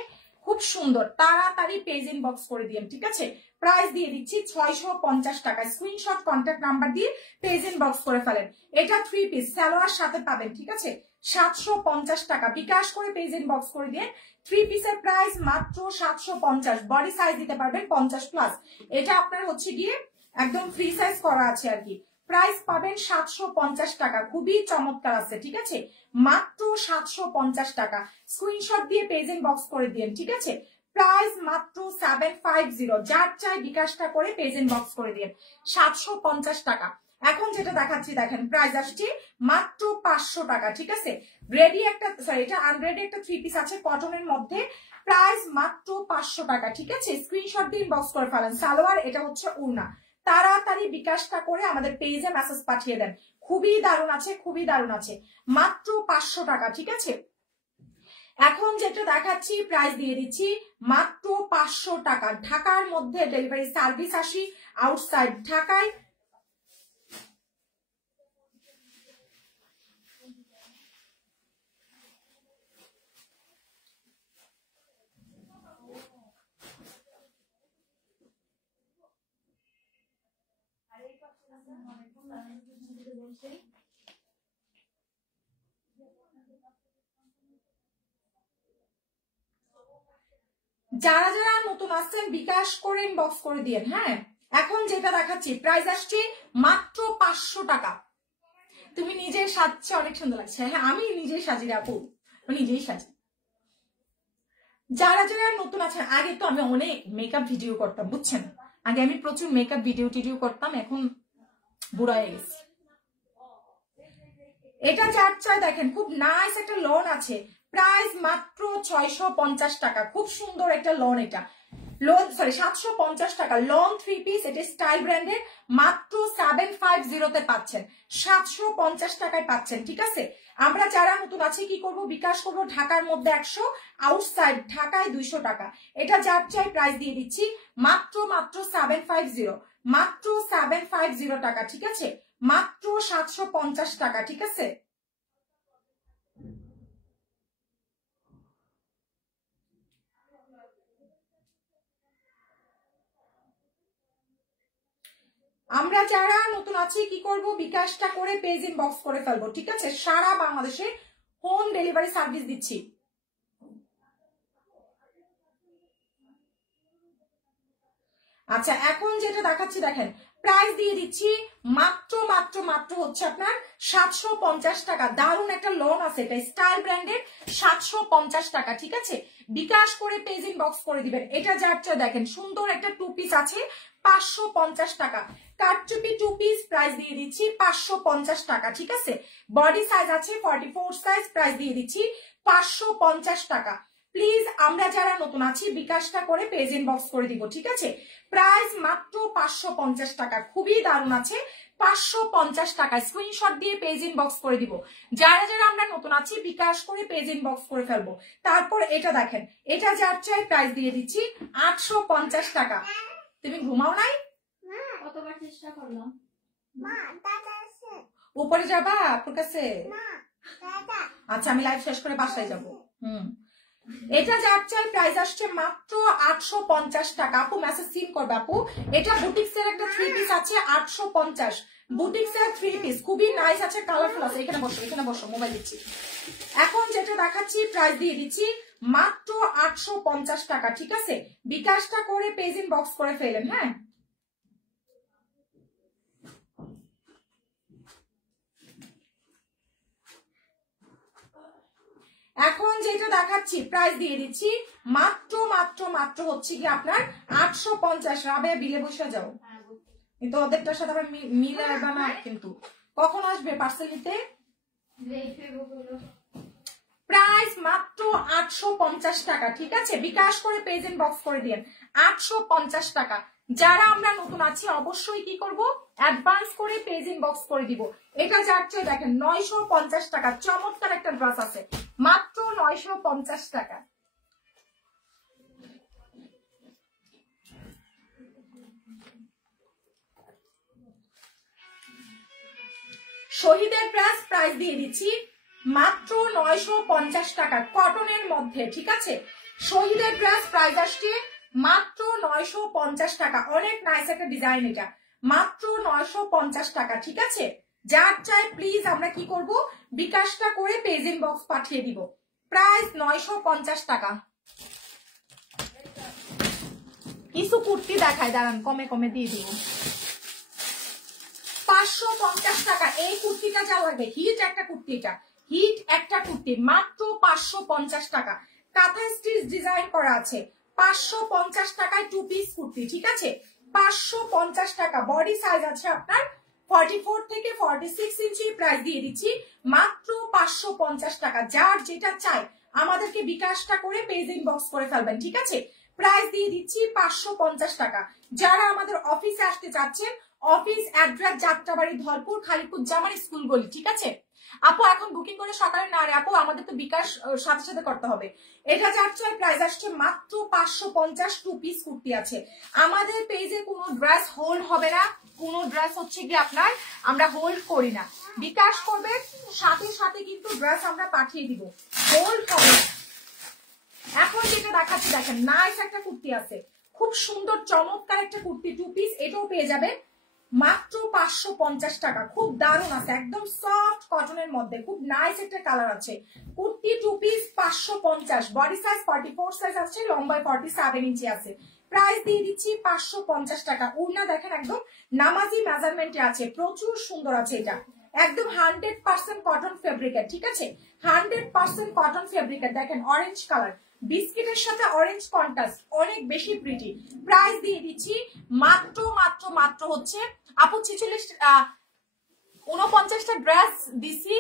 খুব সুন্দর। তাড়াতাড়ি পেজ ইনবক্স করে দিন, ঠিক আছে। প্রাইস দিয়ে দিচ্ছি 650 টাকা। স্ক্রিনশট কন্ট্যাক্ট নাম্বার দিয়ে পেজ ইনবক্স করে ফেলেন। এটা 3 পিস সালোয়ার সাথে পাবেন, ঠিক আছে। 750 টাকা। বিকাশ করে পেজ ইনবক্স করে দিয়ে 3 পিসের প্রাইস মাত্র 750। বডি সাইজ দিতে পারবেন 50 প্লাস। এটা আপনার হচ্ছে গিয়ে একদম ফ্রি সাইজ করা আছে আর কি। প্রাইস পাবেন 750 টাকা। খুবই চমৎকার আছে, ঠিক আছে। মাত্র 750 টাকা। স্ক্রিনশট দিয়ে পেজ ইনবক্স করে দিন, ঠিক আছে। প্রাইস মাত্র 750। যার চাই বিকাশটা করে পেজ ইনবক্স করে দিন। 750 টাকা। এখন যেটা দেখাচ্ছি দেখেন, প্রাইস আসছে মাত্র 500 টাকা, ঠিক আছে। রেডি একটা, সরি এটা আনরেডি একটা 3 পিস আছে কটনের মধ্যে, প্রাইস মাত্র 500 টাকা, ঠিক আছে। স্ক্রিনশট দিয়ে ইনবক্স করে ফেলেন। সালোয়ার, এটা হচ্ছে ওড়না। তাড়াতাড়ি বিকাশটা করে আমাদের পেজে মেসেজ পাঠিয়ে দেন। খুবই দারুণ আছে, খুবই দারুণ আছে। মাত্র 500 টাকা, ঠিক আছে। এখন যেটা দেখাচ্ছি প্রাইস দিয়ে দিচ্ছি মাত্র 500 টাকা। ঢাকার মধ্যে ডেলিভারি সার্ভিস আসি, আউটসাইড ঢাকায় যারা যারা নতুন আসছেন বিকাশ করে ইনবক্স করে দিয়েন, হ্যাঁ। এখন যেটা দেখাচ্ছি প্রাইস আসছে মাত্র 500 টাকা। তুমি নিজে সাজছে, অনেক সুন্দর লাগছে। হ্যাঁ আমি নিজেই সাজি আপু, নিজেই সাজি। যারা যারা নতুন আছেন, আগে তো আমি অনেক মেকআপ ভিডিও করতাম, বুঝছেন। আগে আমি প্রচুর মেকআপ ভিডিও টিডিও করতাম, এখন বুড়া হয়ে গেছি। এটা যার চাই দেখেন, খুব নাইস একটা লন আছে। প্রাইস মাত্র 650 টাকা। খুব সুন্দর একটা লন, এটা লন, সরি 750 টাকা। লং 3 পিস, এটা স্টাইল ব্র্যান্ডের, মাত্র 750 তে পাচ্ছেন। 750 টাকায় পাচ্ছেন, ঠিক আছে। আমরা যারা নতুন আছি কি করব, বিকাশ করব। ঢাকার মধ্যে 100, আউটসাইড ঢাকায় 200 টাকা। এটা যার চাই প্রাইস দিয়ে দিচ্ছি মাত্র 750, মাত্র 750 টাকা, ঠিক আছে। মাত্র 750 টাকা, ঠিক আছে। আমরা যারা নতুন আছি কি করব, বিকাশটা করে পেজ ইনবক্স করে ফেলবো, ঠিক আছে? সারা বাংলাদেশে হোম ডেলিভারি সার্ভিস দিচ্ছি। আচ্ছা, এখন যেটা দেখাচ্ছি দেখেন, প্রাইস দিয়ে দিচ্ছি মাত্র মাত্র মাত্র হচ্ছে আপনার 750 টাকা। দারুণ একটা লোন আছে, এটা স্টাইল ব্র্যান্ডের, 750 টাকা, ঠিক আছে? বিকাশ করে পেজ ইনবক্স করে দিবেন। এটা যারটা দেখেন সুন্দর একটা টু পিস আছে 550 টাকা। কাটচুপি টু পিস প্রাইস দিয়ে দিচ্ছি 550 টাকা, ঠিক আছে? বডি সাইজ আছে 44 সাইজ, প্রাইস দিয়ে দিচ্ছি 550 টাকা। প্লিজ আমরা যারা নতুন আছি বিকাশটা করে পেজ ইনবক্স করে দিব, ঠিক আছে? প্রাইস মাত্র 550 টাকা, খুবই দারুণ আছে। 550 টাকা স্ক্রিনশট দিয়ে পেজ ইনবক্স করে দিব। যারা যারা আমরা নতুন আছি বিকাশ করে পেজ ইনবক্স করে ফেলবো। তারপর এটা দেখেন, এটা যার চাই প্রাইস দিয়ে দিচ্ছি 850 টাকা। তুমি ঘুমাও নাই? কতবার চেষ্টা করলাম, উপরে যাবা আপনার কাছে? আচ্ছা, আমি লাইভ শেষ করে বাসায় যাবো। এটা যার চাই প্রাইস আসছে মাত্র 850 টাকা। আপু মেসেজ সিন করবে আপু। এটা বুটিক্সের একটা থ্রি পিস আছে 850। বুটিক্সের থ্রি পিস খুবই নাইস আছে, কালারফুল আছে। এখানে বসো, এখানে বসো, মোবাইল দিচ্ছি। এখন যেটা দেখাচ্ছি প্রাইস দিয়ে দিচ্ছি মাত্র 850 টাকা, ঠিক আছে? বিকাশটা করে পেজ ইনবক্স করে ফেলেন। হ্যাঁ, এখন যেটা দেখাচ্ছি প্রাইস দিয়ে দিচ্ছি মাত্র মাত্র মাত্র হচ্ছে কি আপনার 850। রাবেয়া বিলে বসে যাও, কিন্তু ওদেরটার সাথে আবার মিলাবে না। কিন্তু কখন আসবে পার্সেল নিতে? প্রাইস মাত্র 850 টাকা, ঠিক আছে? বিকাশ করে পেজ ইনবক্স করে দিন 850 টাকা। যারা আমরা নতুন আছি অবশ্যই কি করব, অ্যাডভান্স করে পেজ ইনবক্স করে দিব। এটা যাচ্ছে দেখেন 950 টাকা। চমৎকার একটা ড্রেস আছে, মাত্র 950 টাকা। শহীদের ড্রেস প্রাইস দিয়ে দিচ্ছি মাত্র 950 টাকা, কটনের মধ্যে, ঠিক আছে? শহীদের ড্রেস প্রাইস আসছে মাত্র 950 টাকা। অনেক নাইস একটা ডিজাইন, এটা মাত্র 950 টাকা, ঠিক আছে? যার চাই প্লিজ আমরা কি করব, বিকাশটা করে পেজ ইনবক্স পাঠিয়ে দিব। প্রাইস 950 টাকা। কিছু কুর্তি দেখায়, দাঁড়ান কমে কমে দিয়ে দিব। 550 টাকা এই কুর্তিটা যা লাগবে, হিট একটা কুর্তি, এটা হিট একটা কুর্তি, মাত্র 550 টাকা। কাঁথা স্টিচ ডিজাইন করা আছে, 550 টাকায় টু পিস কুর্তি, ঠিক আছে? 550 টাকা। বডি সাইজ আছে আপনার 44 থেকে 46 ইঞ্চি। প্রাইস দিয়ে দিচ্ছি মাত্র 550 টাকা। যার যেটা চাই আমাদেরকে বিকাশটা করে পেজ ইনবক্স করে ফেলবেন, ঠিক আছে? প্রাইস দিয়ে দিচ্ছি 550 টাকা। যারা আমাদের অফিসে আসতে চাচ্ছেন, অফিস অ্যাড্রেস যাত্রাবাড়ি, ধলপুর, খালিপুর জামান স্কুল গলি, ঠিক আছে? আপু এখন বুকিং করে সকালে না রে আপু, আমাদের তো বিকাশ সাথে সাথে করতে হবে। এটা যাচ্ছে প্রাইস আসছে মাত্র 550। টু পিস কুর্তি আছে আমাদের পেজে। কোনো ড্রেস হোল্ড হবে না, কোনো ড্রেস হচ্ছে কি আপনার আমরা হোল্ড করি না। বিকাশ করবে সাথে সাথে কিন্তু ড্রেস আমরা পাঠিয়ে দিব, হোল্ড হবে না। এখন যেটা দেখাচ্ছি দেখেন, নাইস একটা কুর্তি আছে, খুব সুন্দর চমৎকার একটা কুর্তি টু পিস, এটাও পেয়ে যাবে মাত্র 550 টাকা। খুব দারুণ আছে, একদম সফট কটনের মধ্যে, খুব নাইস একটা কালার আছে। Kurti two piece 550। Body size 44 size আছে, লম্বায় 47 ইঞ্চি আছে। প্রাইস দিয়ে দিচ্ছি 550 টাকা। উড়না দেখেন একদম নামাজি মেজারমেন্টে আছে, প্রচুর সুন্দর আছে। এটা একদম 100% কটন ফেব্রিকের, ঠিক আছে? 100% কটন ফেব্রিকের। দেখেন অরেঞ্জ কালার, বিস্কিটের সাথে অরেঞ্জ কন্ট্রাস্ট, অনেক বেশি প্রিটি। প্রাইস দিয়ে দিচ্ছি মাত্র মাত্র মাত্র হচ্ছে আপু 49টা ড্রেস দিছি,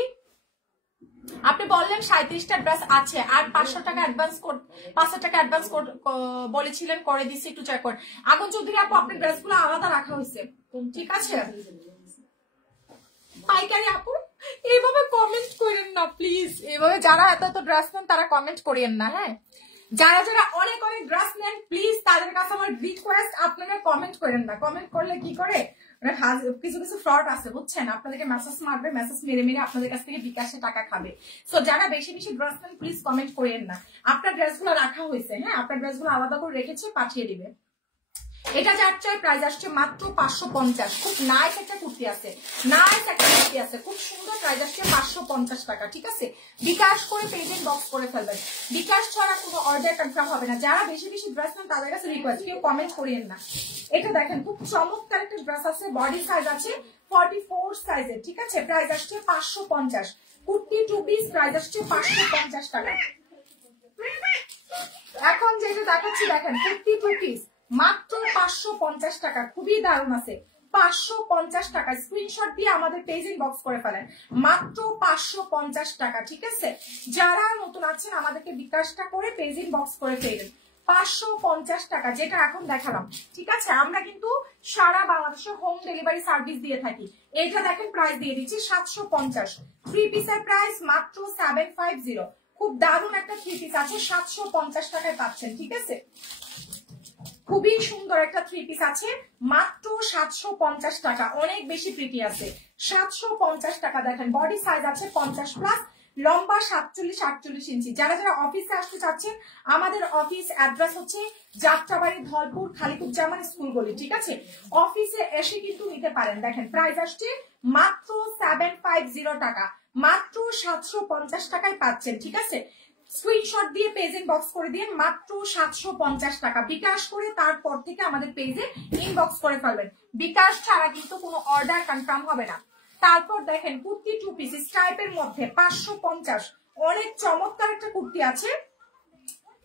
আপনি বললেন 37টা ড্রেস আছে, আর 500 টাকা অ্যাডভান্স 500 টাকা অ্যাডভান্স বলেছিলেন, করে দিছি, একটু চেক করেন। আগুন চৌধুরী আপু আপনার ড্রেসগুলো আলাদা রাখা হয়েছে, ঠিক আছে? পাইকারি আপু এইভাবে কমেন্ট করেন না প্লিজ, এইভাবে যারা এত এত ড্রেস নেন তারা কমেন্ট করেন না। হ্যাঁ, যারা যারা অনেক অনেক ড্রেস নেন প্লিজ তাদের কাছে আমার রিকোয়েস্ট, আপনারা কমেন্ট করেন না। কমেন্ট করলে কি করে, কিছু কিছু ফ্রড আছে বুঝছেন, আপনাদেরকে মেসেজ মারবে, মেসেজ মেরে মেরে আপনাদের কাছ থেকে বিকাশে টাকা খাবে। সো যারা বেশি বেশি ড্রেস নেন প্লিজ কমেন্ট করেন না। আপনার ড্রেসগুলো রাখা হয়েছে, হ্যাঁ আপনার ড্রেসগুলো আলাদা করে রেখেছে, পাঠিয়ে দিবে। এটা যার চাই প্রাইস আসছে মাত্র 550। খুব নাইস একটা কুর্তি আছে, নাইস একটা কুর্তি আছে, খুব সুন্দর। প্রাইস আসছে 550 টাকা, ঠিক আছে। বিকাশ করে পেজ বক্স করে ফেলবেন, বিকাশ ছাড়া কোনো অর্ডার কনফার্ম হবে না। যারা বেশি বেশি ড্রেস নেন তাদের কাছে রিকোয়েস্ট, কেউ কমেন্ট করিয়েন না। এটা দেখেন খুব চমৎকার একটা ড্রেস আছে, বডি সাইজ আছে 44 সাইজের, ঠিক আছে। প্রাইস আসছে 550। কুর্তি 2 পিস, প্রাইস আসছে 550 টাকা। এখন যেটা দেখাচ্ছি দেখেন কুর্তি 2 পিস মাত্র 550 টাকা, খুবই দারুণ আছে। 550 টাকা, স্ক্রিনশট দিয়ে আমাদের পেজ ইনবক্স করে ফেলেন, মাত্র 550 টাকা, ঠিক আছে। যারা নতুন আছেন আমাদেরকে বিকাশটা করে পেজ ইনবক্স করে ফেলেন। 550 টাকা যেটা এখন দেখালাম, ঠিক আছে। আমরা কিন্তু সারা বাংলাদেশে হোম ডেলিভারি সার্ভিস দিয়ে থাকি। এটা দেখেন প্রাইস দিয়ে দিচ্ছি 750। 3 পিসের প্রাইস মাত্র 750। খুব দারুণ একটা 3 পিস আছে, 750 টাকায় পাচ্ছেন, ঠিক আছে। খুবই সুন্দর একটা 3 পিস আছে, মাত্র 750 টাকা। অনেক বেশি প্রিটি আছে, 750 টাকা। দেখেন বডি সাইজ আছে 50 প্লাস, লম্বা 47-48 ইঞ্চি। যারা যারা অফিসে আসতে চাচ্ছেন, আমাদের অফিস অ্যাড্রেস হচ্ছে যাত্রাবাড়ি, ধলপুর, খালিকুজ্জামান স্কুল গলি, ঠিক আছে। অফিসে এসে কিন্তু নিতে পারেন। দেখেন প্রাইস আসছে মাত্র 750 টাকা, মাত্র 750 টাকায় পাচ্ছেন, ঠিক আছে। স্ক্রিনশট দিয়ে পেজ ইনবক্স করে দিয়ে মাত্র 750 টাকা। বিকাশ করে তারপর থেকে আমাদের পেজে ইনবক্স করে ফেলবেন, বিকাশ ছাড়া কিন্তু কোনো অর্ডার কনফার্ম হবে না। তারপর দেখেন কুর্তি 2 পিস স্ট্রাইপের মধ্যে 550, অনেক চমৎকার একটা কুর্তি আছে,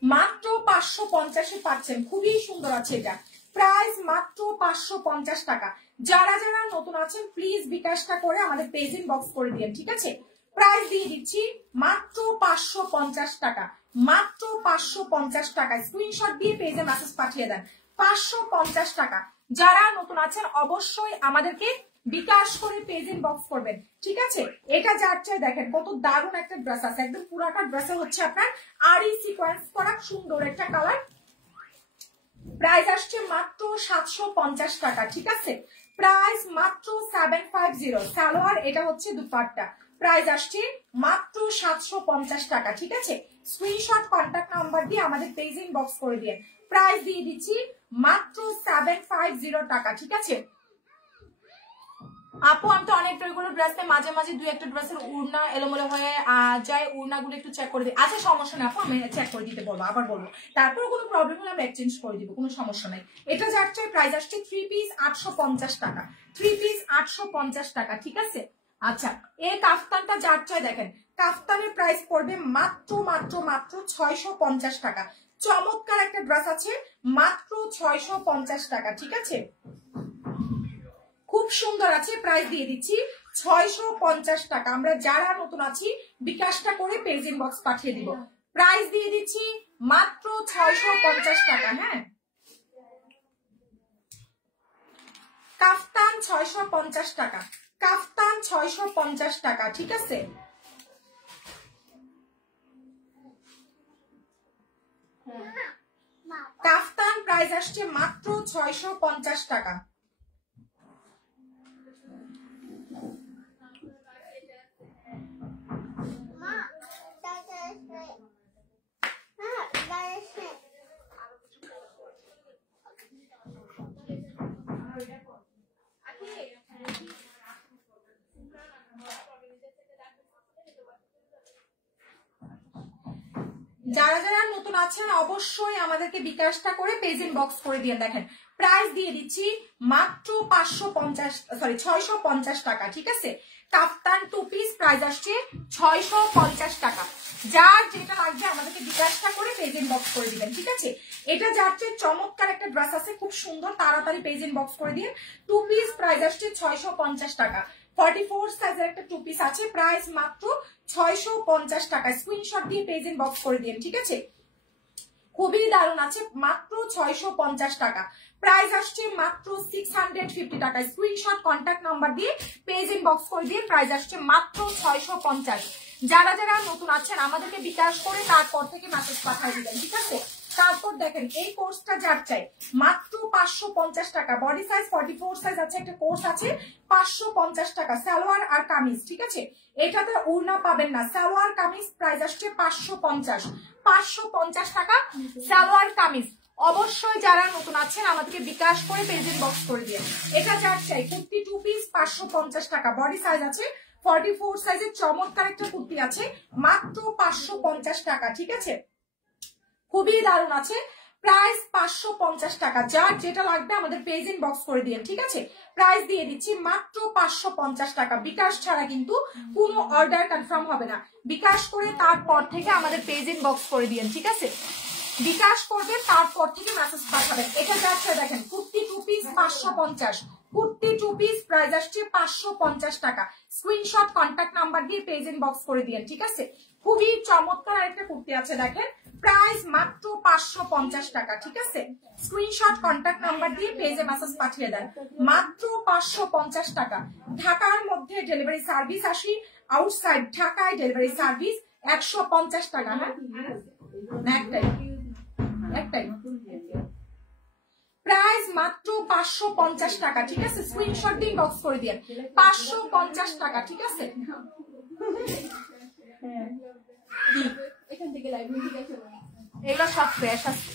মাত্র 550-এ পাচ্ছেন। খুবই সুন্দর আছে এটা, প্রাইস মাত্র 550 টাকা। যারা যারা নতুন আছেন প্লিজ বিকাশটা করে আমাদের পেজ ইনবক্স করে দিন, ঠিক আছে। প্রাইস দিয়ে দিচ্ছি মাত্র 550 টাকা, মাত্র 550 টাকা। স্ক্রিনশট দিয়ে পেজে মেসেজ পাঠিয়ে দেন, 550 টাকা। যারা নতুন আছেন অবশ্যই আমাদেরকে বিকাশ করে পেজ ইনবক্স করবেন, ঠিক আছে। এটা যার চাই দেখেন কত দারুণ একটা ড্রেস আছে, একদম পুরাটা ড্রেসে হচ্ছে আপনার আরি সিকোয়েন্স করা সুন্দর একটা কালার। প্রাইস আসছে মাত্র 750 টাকা, ঠিক আছে। প্রাইস মাত্র 750। সালোয়ার এটা হচ্ছে দুপাট্টা, প্রাইস আসছে মাত্র 750 টাকা, ঠিক আছে। স্ক্রিনশট কন্টাক্ট নাম্বার দিয়ে আমাদের পেজ ইনবক্স করে দিন। প্রাইস দিয়ে দিচ্ছি মাত্র 750 টাকা, ঠিক আছে। আপু আমি তো অনেক ড্রেসগুলো ড্রেসে মাঝে মাঝে 2-1টা ড্রেসের উড়না এলোমেলো হয়ে যায়, উড়নাগুলো একটু চেক করে দিই। আচ্ছা সমস্যা নেই আপু, আমি চেক করে দিতে বলবো, আবার বলবো। তারপর কোনো প্রবলেম হলে আমরা এক্সচেঞ্জ করে দিব, কোনো সমস্যা নাই। এটা যার চাই প্রাইস আসছে 3 পিস 850 টাকা, 3 পিস 850 টাকা, ঠিক আছে। আচ্ছা এই কাফতানটা যার চাই দেখেন, কাফতানের প্রাইস পড়বে মাত্র মাত্র মাত্র 650 টাকা। চমৎকার একটা ড্রেস আছে, মাত্র 650 টাকা, ঠিক আছে। খুব সুন্দর আছে, প্রাইস দিয়ে দিচ্ছি 650 টাকা। আমরা যারা নতুন আছি বিকাশটা করে পেজ ইনবক্স পাঠিয়ে দিব, প্রাইস দিয়ে দিচ্ছি মাত্র 650 টাকা। হ্যাঁ কাফতান 650 টাকা, কাফতান 650 টাকা, ঠিক আছে। কাফতান প্রাইস আসছে মাত্র 650 টাকা। যারা যারা নতুন আছেন অবশ্যই আমাদেরকে বিকাশটা করে পেজ ইনবক্স করে দিয়ে দেখেন প্রাইস দিয়ে দিচ্ছি মাত্র 650 টাকা, ঠিক আছে। কাফতান 2 পিস প্রাইস আসছে 650 টাকা। যার যেটা লাগবে আমাদেরকে বিকাশটা করে পেজ ইনবক্স করে দিবেন, ঠিক আছে। এটা যাচ্ছে চমৎকার একটা ড্রেস আছে, খুব সুন্দর, তাড়াতাড়ি পেজ ইনবক্স করে দিন। 2 পিস প্রাইস আসছে 650 টাকা। 44 সাইজের একটা 2 পিস আছে, প্রাইস মাত্র 650 টাকা। স্ক্রিনশট দিয়ে পেজ ইনবক্স করে দিন, ঠিক আছে। খুবই দারুণ আছে, মাত্র 650 টাকা। প্রাইস আসছে মাত্র 650 টাকা। স্ক্রিনশট কন্টাক্ট নাম্বার দিয়ে পেজ ইনবক্স করে দিন, প্রাইস আসছে মাত্র 650। যারা যারা নতুন আছেন আমাদেরকে বিকাশ করে তারপর থেকে মেসেজ পাঠিয়ে দিবেন, ঠিক আছে। তারপর দেখেন এই কোর্সটা যার চাই মাত্র 550 টাকা। বডি সাইজ 44 সাইজ আছে, একটা কোর্স আছে 550 টাকা। সালোয়ার আর কামিজ, ঠিক আছে। এটাতে ওড়না পাবেন না, সালোয়ার কামিজ প্রাইস আসছে 550 টাকা। সালোয়ার কামিজ অবশ্যই যারা নতুন আছেন আমাদেরকে বিকাশ করে পেজ ইনবক্স করে দিয়ে। এটা যার চাই কুর্তি 2 পিস 550 টাকা, বডি সাইজ আছে 44 সাইজের চমৎকার একটা কুর্তি আছে মাত্র 550 টাকা। ঠিক আছে, খুবই দারুণ আছে, প্রাইস 550 টাকা। যার যেটা লাগবে আমাদের পেজ ইনবক্স করে দিন। ঠিক আছে, প্রাইস দিয়ে দিচ্ছি মাত্র 550 টাকা। বিকাশ ছাড়া কিন্তু কোনো অর্ডার কনফার্ম হবে না, বিকাশ করে তারপর থেকে আমাদের পেজ ইনবক্স করে দিন। ঠিক আছে, বিকাশ করবেন তারপর থেকে মেসেজ পাঠাবেন। এটা যাচ্ছে দেখেন kurti 2 piece 550, kurti 2 piece price আসছে 550 টাকা। স্ক্রিনশট কন্ট্যাক্ট নাম্বার দিয়ে পেজ ইনবক্স করে দিন। ঠিক আছে, খুবই চমৎকার একটা কুর্তি আছে দেখেন, প্রাইস মাত্র 550 টাকা। ঠিক আছে, স্ক্রিনশট কন্ট্যাক্ট নাম্বার দিয়ে পেজে মেসেজ পাঠিয়ে দেন, মাত্র 550 টাকা। ঢাকার মধ্যে ডেলিভারি সার্ভিস আসি, আউটসাইড ঢাকায় ডেলিভারি সার্ভিস 150 টাকা। হ্যাঁ, একটাই প্রাইস মাত্র 550 টাকা। ঠিক আছে, স্ক্রিনশট দিয়ে ইনবক্স করে দিন, 550 টাকা। ঠিক আছে, এগুলো সব ফ্রেশ আছে।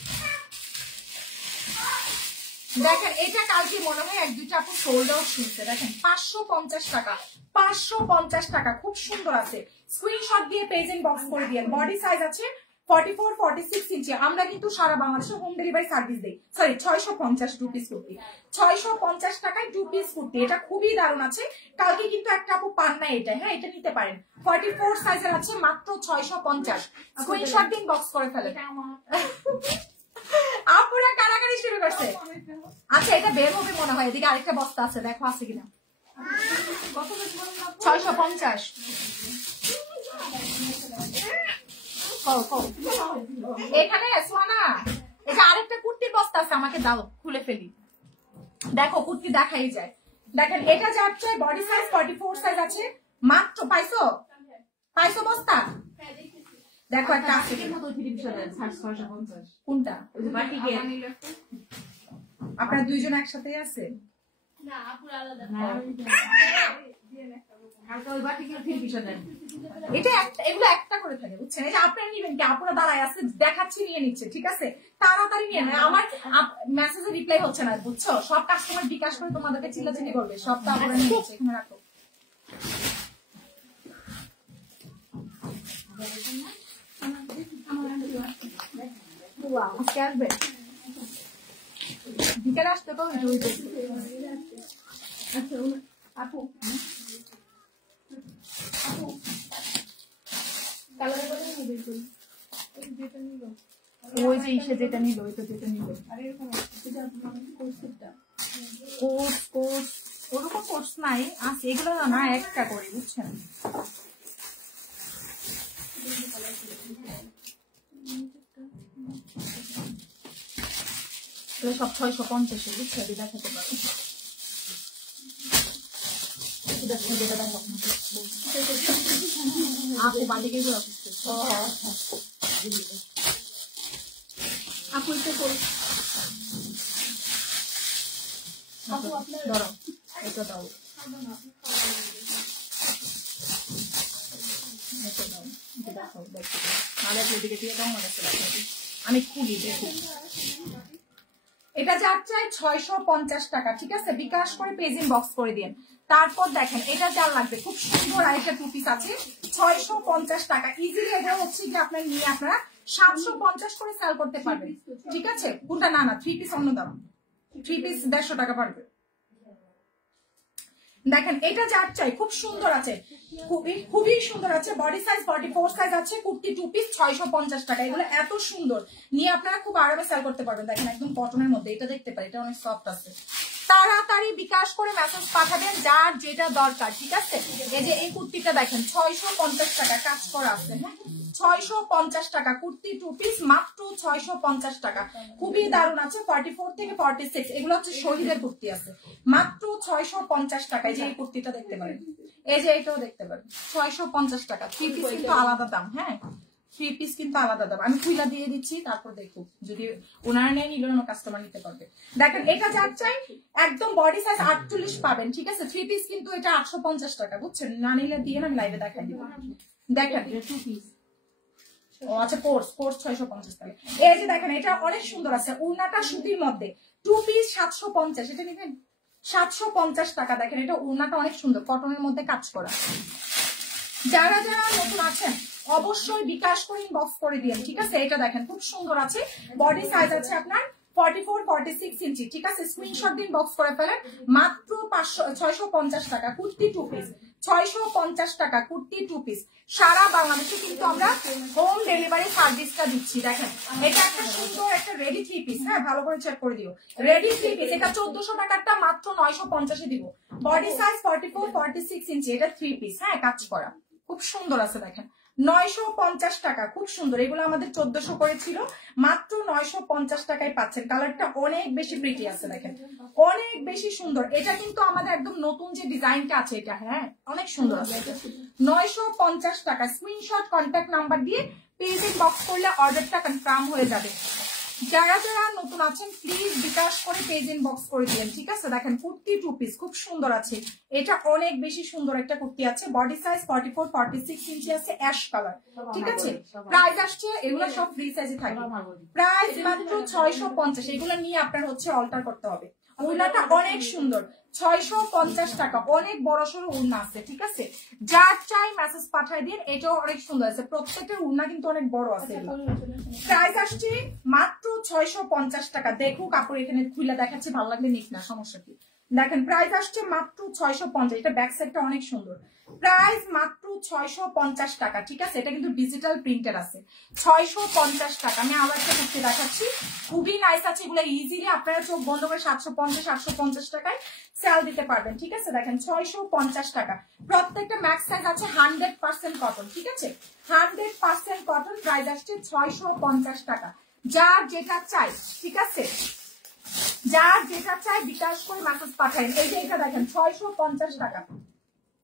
দেখেন এটা কালকে মনে হয় 1-2টা আপু সোল্ড আউট শুনছে। দেখেন 550 টাকা, 550 টাকা, খুব সুন্দর আছে। স্ক্রিনশট দিয়ে পেজ ইনবক্স করে দিন। বডি সাইজ আছে 44-46 ইঞ্চি। আমরা কিন্তু সারা বাংলাদেশে হোম ডেলিভারি সার্ভিস দিই। সরি, 650 2 পিস কুর্তি, 650 টাকায় 2 পিস কুর্তি। এটা খুবই দারুণ আছে, কালকে কিন্তু একটা আপু পান না এটা। হ্যাঁ, এটা নিতে পারেন, 44 সাইজের আছে মাত্র 650। স্ক্রিনশট দিন, বক্স করে ফেলেন। আপুরা কারাকারি শুরু করছে। আচ্ছা, এটা বের হবে মনে হয়, এদিকে আরেকটা বস্তা আছে, দেখো আছে কিনা। 650। এখানে সোনা, এটা আরেকটা কুর্তির বস্তা আছে, আমাকে দাও, খুলে ফেলি। দেখো কুর্তি দেখাই যায়। দেখেন এটা যাচ্ছে বডি সাইজ 44 সাইজ আছে মাত্র। পাইছো বস্তা? দেখো একটা আছে, কোনটা? আপনারা দুইজন একসাথে আছে? এটা এগুলো একটা করে থাকে, বুঝছেন? এটা আপনারা নিবেন কি? আপনারা দাঁড়ায় আছে, দেখাচ্ছি, নিয়ে নিচ্ছে। ঠিক আছে, তাড়াতাড়ি নিয়ে নেয়। আমার মেসেজে রিপ্লাই হচ্ছে না, বুঝছো? সব কাস্টমার বিকাশ করে তোমাদেরকে চিল্লাচিল্লি করবে, সব তো আপনারা নিয়ে নিচ্ছে। এখানে রাখো। আজকে আসবে, বিকালে আসতে তো আপু ওই যে ইসে যেটা নিল, ওইটা যেটা নিল কোর্স ওরকম কোর্স নাই আছে, এগুলো না একটা করে, বুঝছেন? সব 650, বুঝছে? দেখাতে পারো আপু বাদিকে আপু ধরো, এটা দাও, আমি খুলি দেখি। এটা যার চাই 650 টাকা। ঠিক আছে, বিকাশ করে পেজ ইনবক্স করে দিন। তারপর দেখেন এটা যার লাগবে, খুব সুন্দর আরেকটা 2 পিস আছে 650 টাকা। ইজিলি এটা হচ্ছে যে আপনার নিয়ে আপনারা 750 করে সেল করতে পারবেন। ঠিক আছে, কোনটা? না 3 পিস অন্য দাম, 3 পিস 150 টাকা পারবে। দেখেন এটা যার চাই, খুব সুন্দর আছে, খুবই সুন্দর আছে। বডি সাইজ 44 সাইজ আছে, কুর্তি 2 পিস 650 টাকা। এগুলো এত সুন্দর, নিয়ে আপনারা খুব আরামে সেল করতে পারবেন। দেখেন একদম কটনের মধ্যে, এটা দেখতে পারি, এটা অনেক সফট আছে। তাড়াতাড়ি বিকাশ করে মেসেজ পাঠাবেন যার যেটা দরকার। ঠিক আছে, এই যে এই কুর্তিটা দেখেন 650 টাকা, কাজ করা আছে। হ্যাঁ, 650 টাকা কুর্তি 2 পিস মাত্র 650 টাকা। খুবই দারুণ আছে, 44 থেকে 46। এগুলো হচ্ছে শহীদের কুর্তি আছে, মাত্র 650 টাকায়। যে এই কুর্তিটা দেখতে পারেন, এই যে এটাও দেখতে পারেন, 650 টাকা। 3 পিস কিন্তু আলাদা দাম। হ্যাঁ, 3 পিস কিন্তু আলাদা দাম। আমি খুইলা দিয়ে দিচ্ছি, তারপর দেখো যদি ওনারা নেই, নিলে আমার কাস্টমার নিতে পারবে। দেখেন এটা যার চাই একদম বডি সাইজ 48 পাবেন। ঠিক আছে, 3 পিস কিন্তু এটা 850 টাকা, বুঝছেন? না নিলে দিয়ে আমি লাইভে দেখাই দিব। দেখেন ও আচ্ছা, কোর্স 650 টাকা। এই যে দেখেন এটা অনেক সুন্দর আছে, উড়নাটা সুতির মধ্যে, 2 পিস 750, এটা নিবেন 750 টাকা। দেখেন এটা উড়নাটা অনেক সুন্দর, কটনের মধ্যে কাজ করা। যারা যারা নতুন আছেন অবশ্যই বিকাশ করে ইনবক্স করে দিন, ঠিক আছে। এটা দেখেন খুব সুন্দর আছে, বডি সাইজ আছে আপনার 44-46 ইঞ্চি, ঠিক আছে। স্ক্রিনশট দিন, বক্স করে ফেলেন। মাত্র 650 টাকা কুর্তি 2 পিস, 650 টাকা কুর্তি 2 পিস। সারা বাংলাদেশে কিন্তু আমরা হোম ডেলিভারি সার্ভিসটা দিচ্ছি। দেখেন এটা একটা সুন্দর একটা রেডি 3 পিস, হ্যাঁ ভালো করে চেক করে দিও। রেডি 3 পিস, এটা 1400 টাকারটা মাত্র 950 এ দিব। বডি সাইজ 44-46 ইঞ্চি, এটা 3 পিস, হ্যাঁ কাজ করা, খুব সুন্দর আছে। দেখেন 950 টাকা, খুব সুন্দর। এগুলো আমাদের 1400 করেছিল, মাত্র 950 টাকায় পাচ্ছেন। কালারটা অনেক বেশি প্রিটি আছে, দেখেন অনেক বেশি সুন্দর। এটা কিন্তু আমাদের একদম নতুন যে ডিজাইনটা আছে এটা, হ্যাঁ অনেক সুন্দর আছে। 950 টাকা। স্ক্রিনশট কন্ট্যাক্ট নাম্বার দিয়ে পেজ ইনবক্স করলে অর্ডারটা কনফার্ম হয়ে যাবে। যারা যারা নতুন আছেন প্লিজ বিকাশ করে পেজ ইনবক্স করে দিন, ঠিক আছে। দেখেন কুর্তি 2 পিস খুব সুন্দর আছে, এটা অনেক বেশি সুন্দর একটা কুর্তি আছে। বডি সাইজ 44-46 ইঞ্চি আছে, অ্যাশ কালার, ঠিক আছে। প্রাইস আসছে, এগুলো সব ফ্রি সাইজে থাকে। প্রাইস মাত্র 650, এগুলো নিয়ে আপনার হচ্ছে অল্টার করতে হবে। ওড়নাটা অনেক সুন্দর, 650 টাকা, অনেক বড় সড়ো ওড়না আছে, ঠিক আছে। যার চাই মেসেজ পাঠাই দিন, এটাও অনেক সুন্দর আছে। প্রত্যেকটা ওড়না কিন্তু অনেক বড় আছে। প্রাইস আসছে মাত্র 650 টাকা। দেখো কাপড় এখানে খুলে দেখাচ্ছি, ভালো লাগলে নিক না, সমস্যা কি। দেখেন প্রাইস আসছে মাত্র 650, এটা ব্যাক সাইডটা অনেক সুন্দর। প্রাইস মাত্র 650 টাকা, ঠিক আছে। এটা কিন্তু ডিজিটাল প্রিন্টের আছে, 650 টাকা। আমি আবার একটা কুর্তি দেখাচ্ছি, খুবই নাইস আছে। এগুলো ইজিলি আপনারা চোখ বন্ধ করে 750-850 টাকায় সেল দিতে পারবেন, ঠিক আছে। দেখেন 650 টাকা। প্রত্যেকটা ম্যাক্স সাইজ আছে, 100% কটন, ঠিক আছে, 100% কটন। প্রাইস আসছে 650 টাকা। যার যেটা চাই, ঠিক আছে, যার যেটা চাই বিকাশ করে মেসেজ পাঠাবেন। এই যে এটা দেখেন 650 টাকা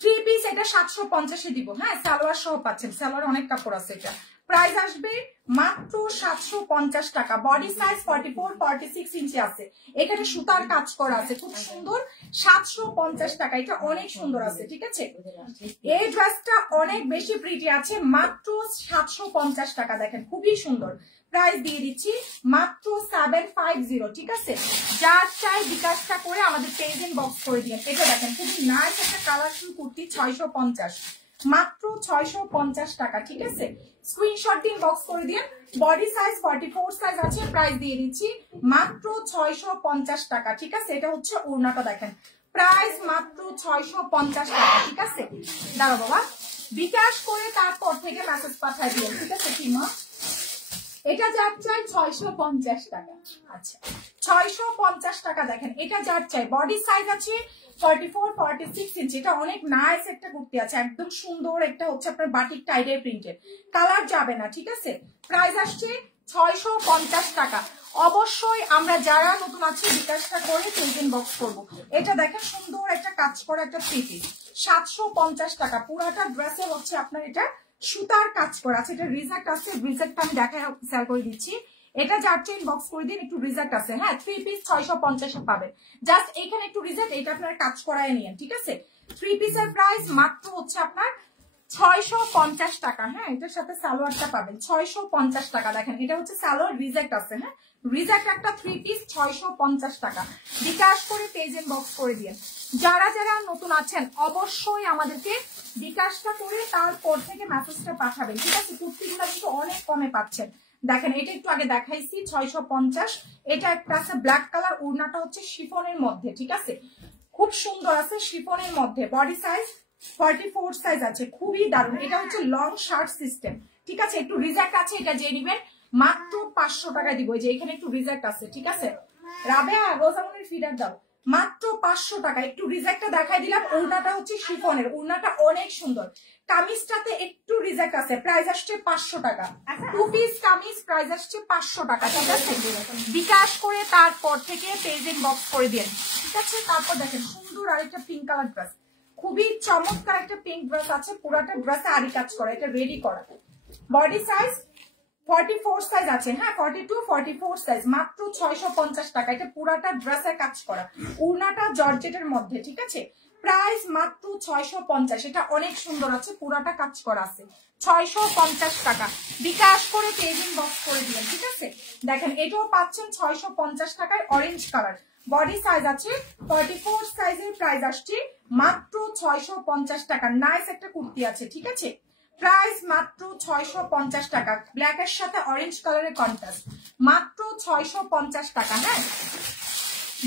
3 পিস, এটা 750 এ দিব, হ্যাঁ সালোয়ার সহ পাচ্ছেন। সালোয়ার অনেক কাপড় আছে। এটা প্রাইস আসবে মাত্র 750 টাকা। বডি সাইজ 44-46 ইঞ্চি আছে, এখানে সুতার কাজ করা আছে, খুব সুন্দর। 750 টাকা, এটা অনেক সুন্দর আছে, ঠিক আছে। এই ড্রেসটা অনেক বেশি প্রিটি আছে, মাত্র 750 টাকা। দেখেন খুবই সুন্দর। প্রাইস দিয়ে দিচ্ছি মাত্র 750, ঠিক আছে। যার চাই বিকাশটা করে আমাদের পেজ ইনবক্স করে দিন। এটা দেখেন খুবই নাইস একটা কালারফুল কুর্তি, 650, মাত্র 650 টাকা, ঠিক আছে। স্ক্রিনশট দিয়ে ইনবক্স করে দিন। বডি সাইজ 44 সাইজ আছে, প্রাইস দিয়ে দিচ্ছি মাত্র 650 টাকা, ঠিক আছে। এটা হচ্ছে ওড়নাটা, দেখেন প্রাইস মাত্র 650 টাকা, ঠিক আছে। দাঁড়াও বাবা, বিকাশ করে তারপর থেকে মেসেজ পাঠায় দিন, ঠিক আছে। কি মা, এটা যার চাই 650 টাকা, আচ্ছা 650 টাকা। দেখেন এটা যার চাই, বডি সাইজ আছে 44-46 ইঞ্চি। এটা অনেক নাইস একটা কুর্তি আছে, একদম সুন্দর। একটা হচ্ছে আপনার বাটিক টাইডের প্রিন্টের, কালার যাবে না, ঠিক আছে। প্রাইস আসছে 650 টাকা। অবশ্যই আমরা যারা নতুন আছি বিকাশটা করে পেজ ইনবক্স করব। এটা দেখেন সুন্দর একটা কাজ করা একটা থ্রি পিস, 750 টাকা। পুরাটা ড্রেসে হচ্ছে আপনার এটা সুতার কাজ করা আছে। এটা রিজেক্ট আছে, রিজেক্ট আমি দেখাই সেল করে দিচ্ছি। এটা যার চেইন বক্স করে দিন, একটু রিজেক্ট আছে, হ্যাঁ 3 পিস 650 এ পাবেন। জাস্ট এখানে একটু রিজেক্ট, এটা আপনারা কাজ করায় নিয়েন, ঠিক আছে। 3 পিসের প্রাইস মাত্র হচ্ছে আপনার 650 টাকা, হ্যাঁ এটার সাথে সালোয়ারটা পাবেন 650 টাকা। দেখেন এটা হচ্ছে সালোয়ার, রিজেক্ট আছে, হ্যাঁ রিজেক্ট একটা 3 পিস 650 টাকা। বিকাশ করে পেজ ইনবক্স করে দিন। যারা যারা নতুন আছেন অবশ্যই আমাদেরকে বিকাশটা করে তারপর থেকে মেসেজটা পাঠাবেন, ঠিক আছে। কুর্তিগুলো কিন্তু অনেক কমে পাচ্ছেন। দেখেন এটা একটু আগে দেখাইছি 650। এটা একটা আছে ব্ল্যাক কালার, ওড়নাটা হচ্ছে শিফনের মধ্যে, ঠিক আছে, খুব সুন্দর আছে শিফনের মধ্যে। বডি সাইজ 44 সাইজ আছে, খুবই দারুণ। এটা হচ্ছে লং শার্ট সিস্টেম, ঠিক আছে। একটু রিজেক্ট আছে, এটা যে নিবেন মাত্র 500 টাকা দিব। যে এখানে একটু রিজেক্ট আছে, ঠিক আছে। রাবেয়া রোজামনের ফিডার দাও, মাত্র 500 টাকা। একটু রিজেক্টটা দেখাই দিলাম। ওড়নাটা হচ্ছে শিফনের, ওড়নাটা অনেক সুন্দর। কামিজটাতে একটু রিজেক্ট আছে, প্রাইস আসছে 500 টাকা। 2 পিস কামিজ, প্রাইস আসছে 500 টাকা, ঠিক আছে। বিকাশ করে তারপর থেকে পেজ ইনবক্স করে দিন, ঠিক আছে। তারপর দেখেন সুন্দর আরেকটা পিঙ্ক কালার ড্রেস, খুবই চমৎকার একটা পিঙ্ক ড্রেস আছে। পুরাটা ড্রেসে আরি কাজ করা, এটা রেডি করা। বডি সাইজ 44 সাইজ আছে, হ্যাঁ 42 44 সাইজ, মাত্র 650 টাকা। এটা পুরাটা ড্রেসের কাজ করা, উড়নাটা জর্জেটের মধ্যে, ঠিক আছে। প্রাইস মাত্র 650। এটা অনেক সুন্দর আছে, পুরাটা কাজ করা আছে, 650 টাকা। বিকাশ করে পেজ ইনবক্স করে দিবেন, ঠিক আছে। দেখেন এটাও পাচ্ছেন 650 টাকায়, অরেঞ্জ কালার, বডি সাইজ আছে 44 সাইজের, প্রাইস আসছে মাত্র 650 টাকা। নাইস একটা কুর্তি আছে, ঠিক আছে। প্রাইস মাত্র 650 টাকা, ব্ল্যাক এর সাথে অরেঞ্জ কালারের কন্ট্রাস্ট, মাত্র 650 টাকা। হ্যাঁ,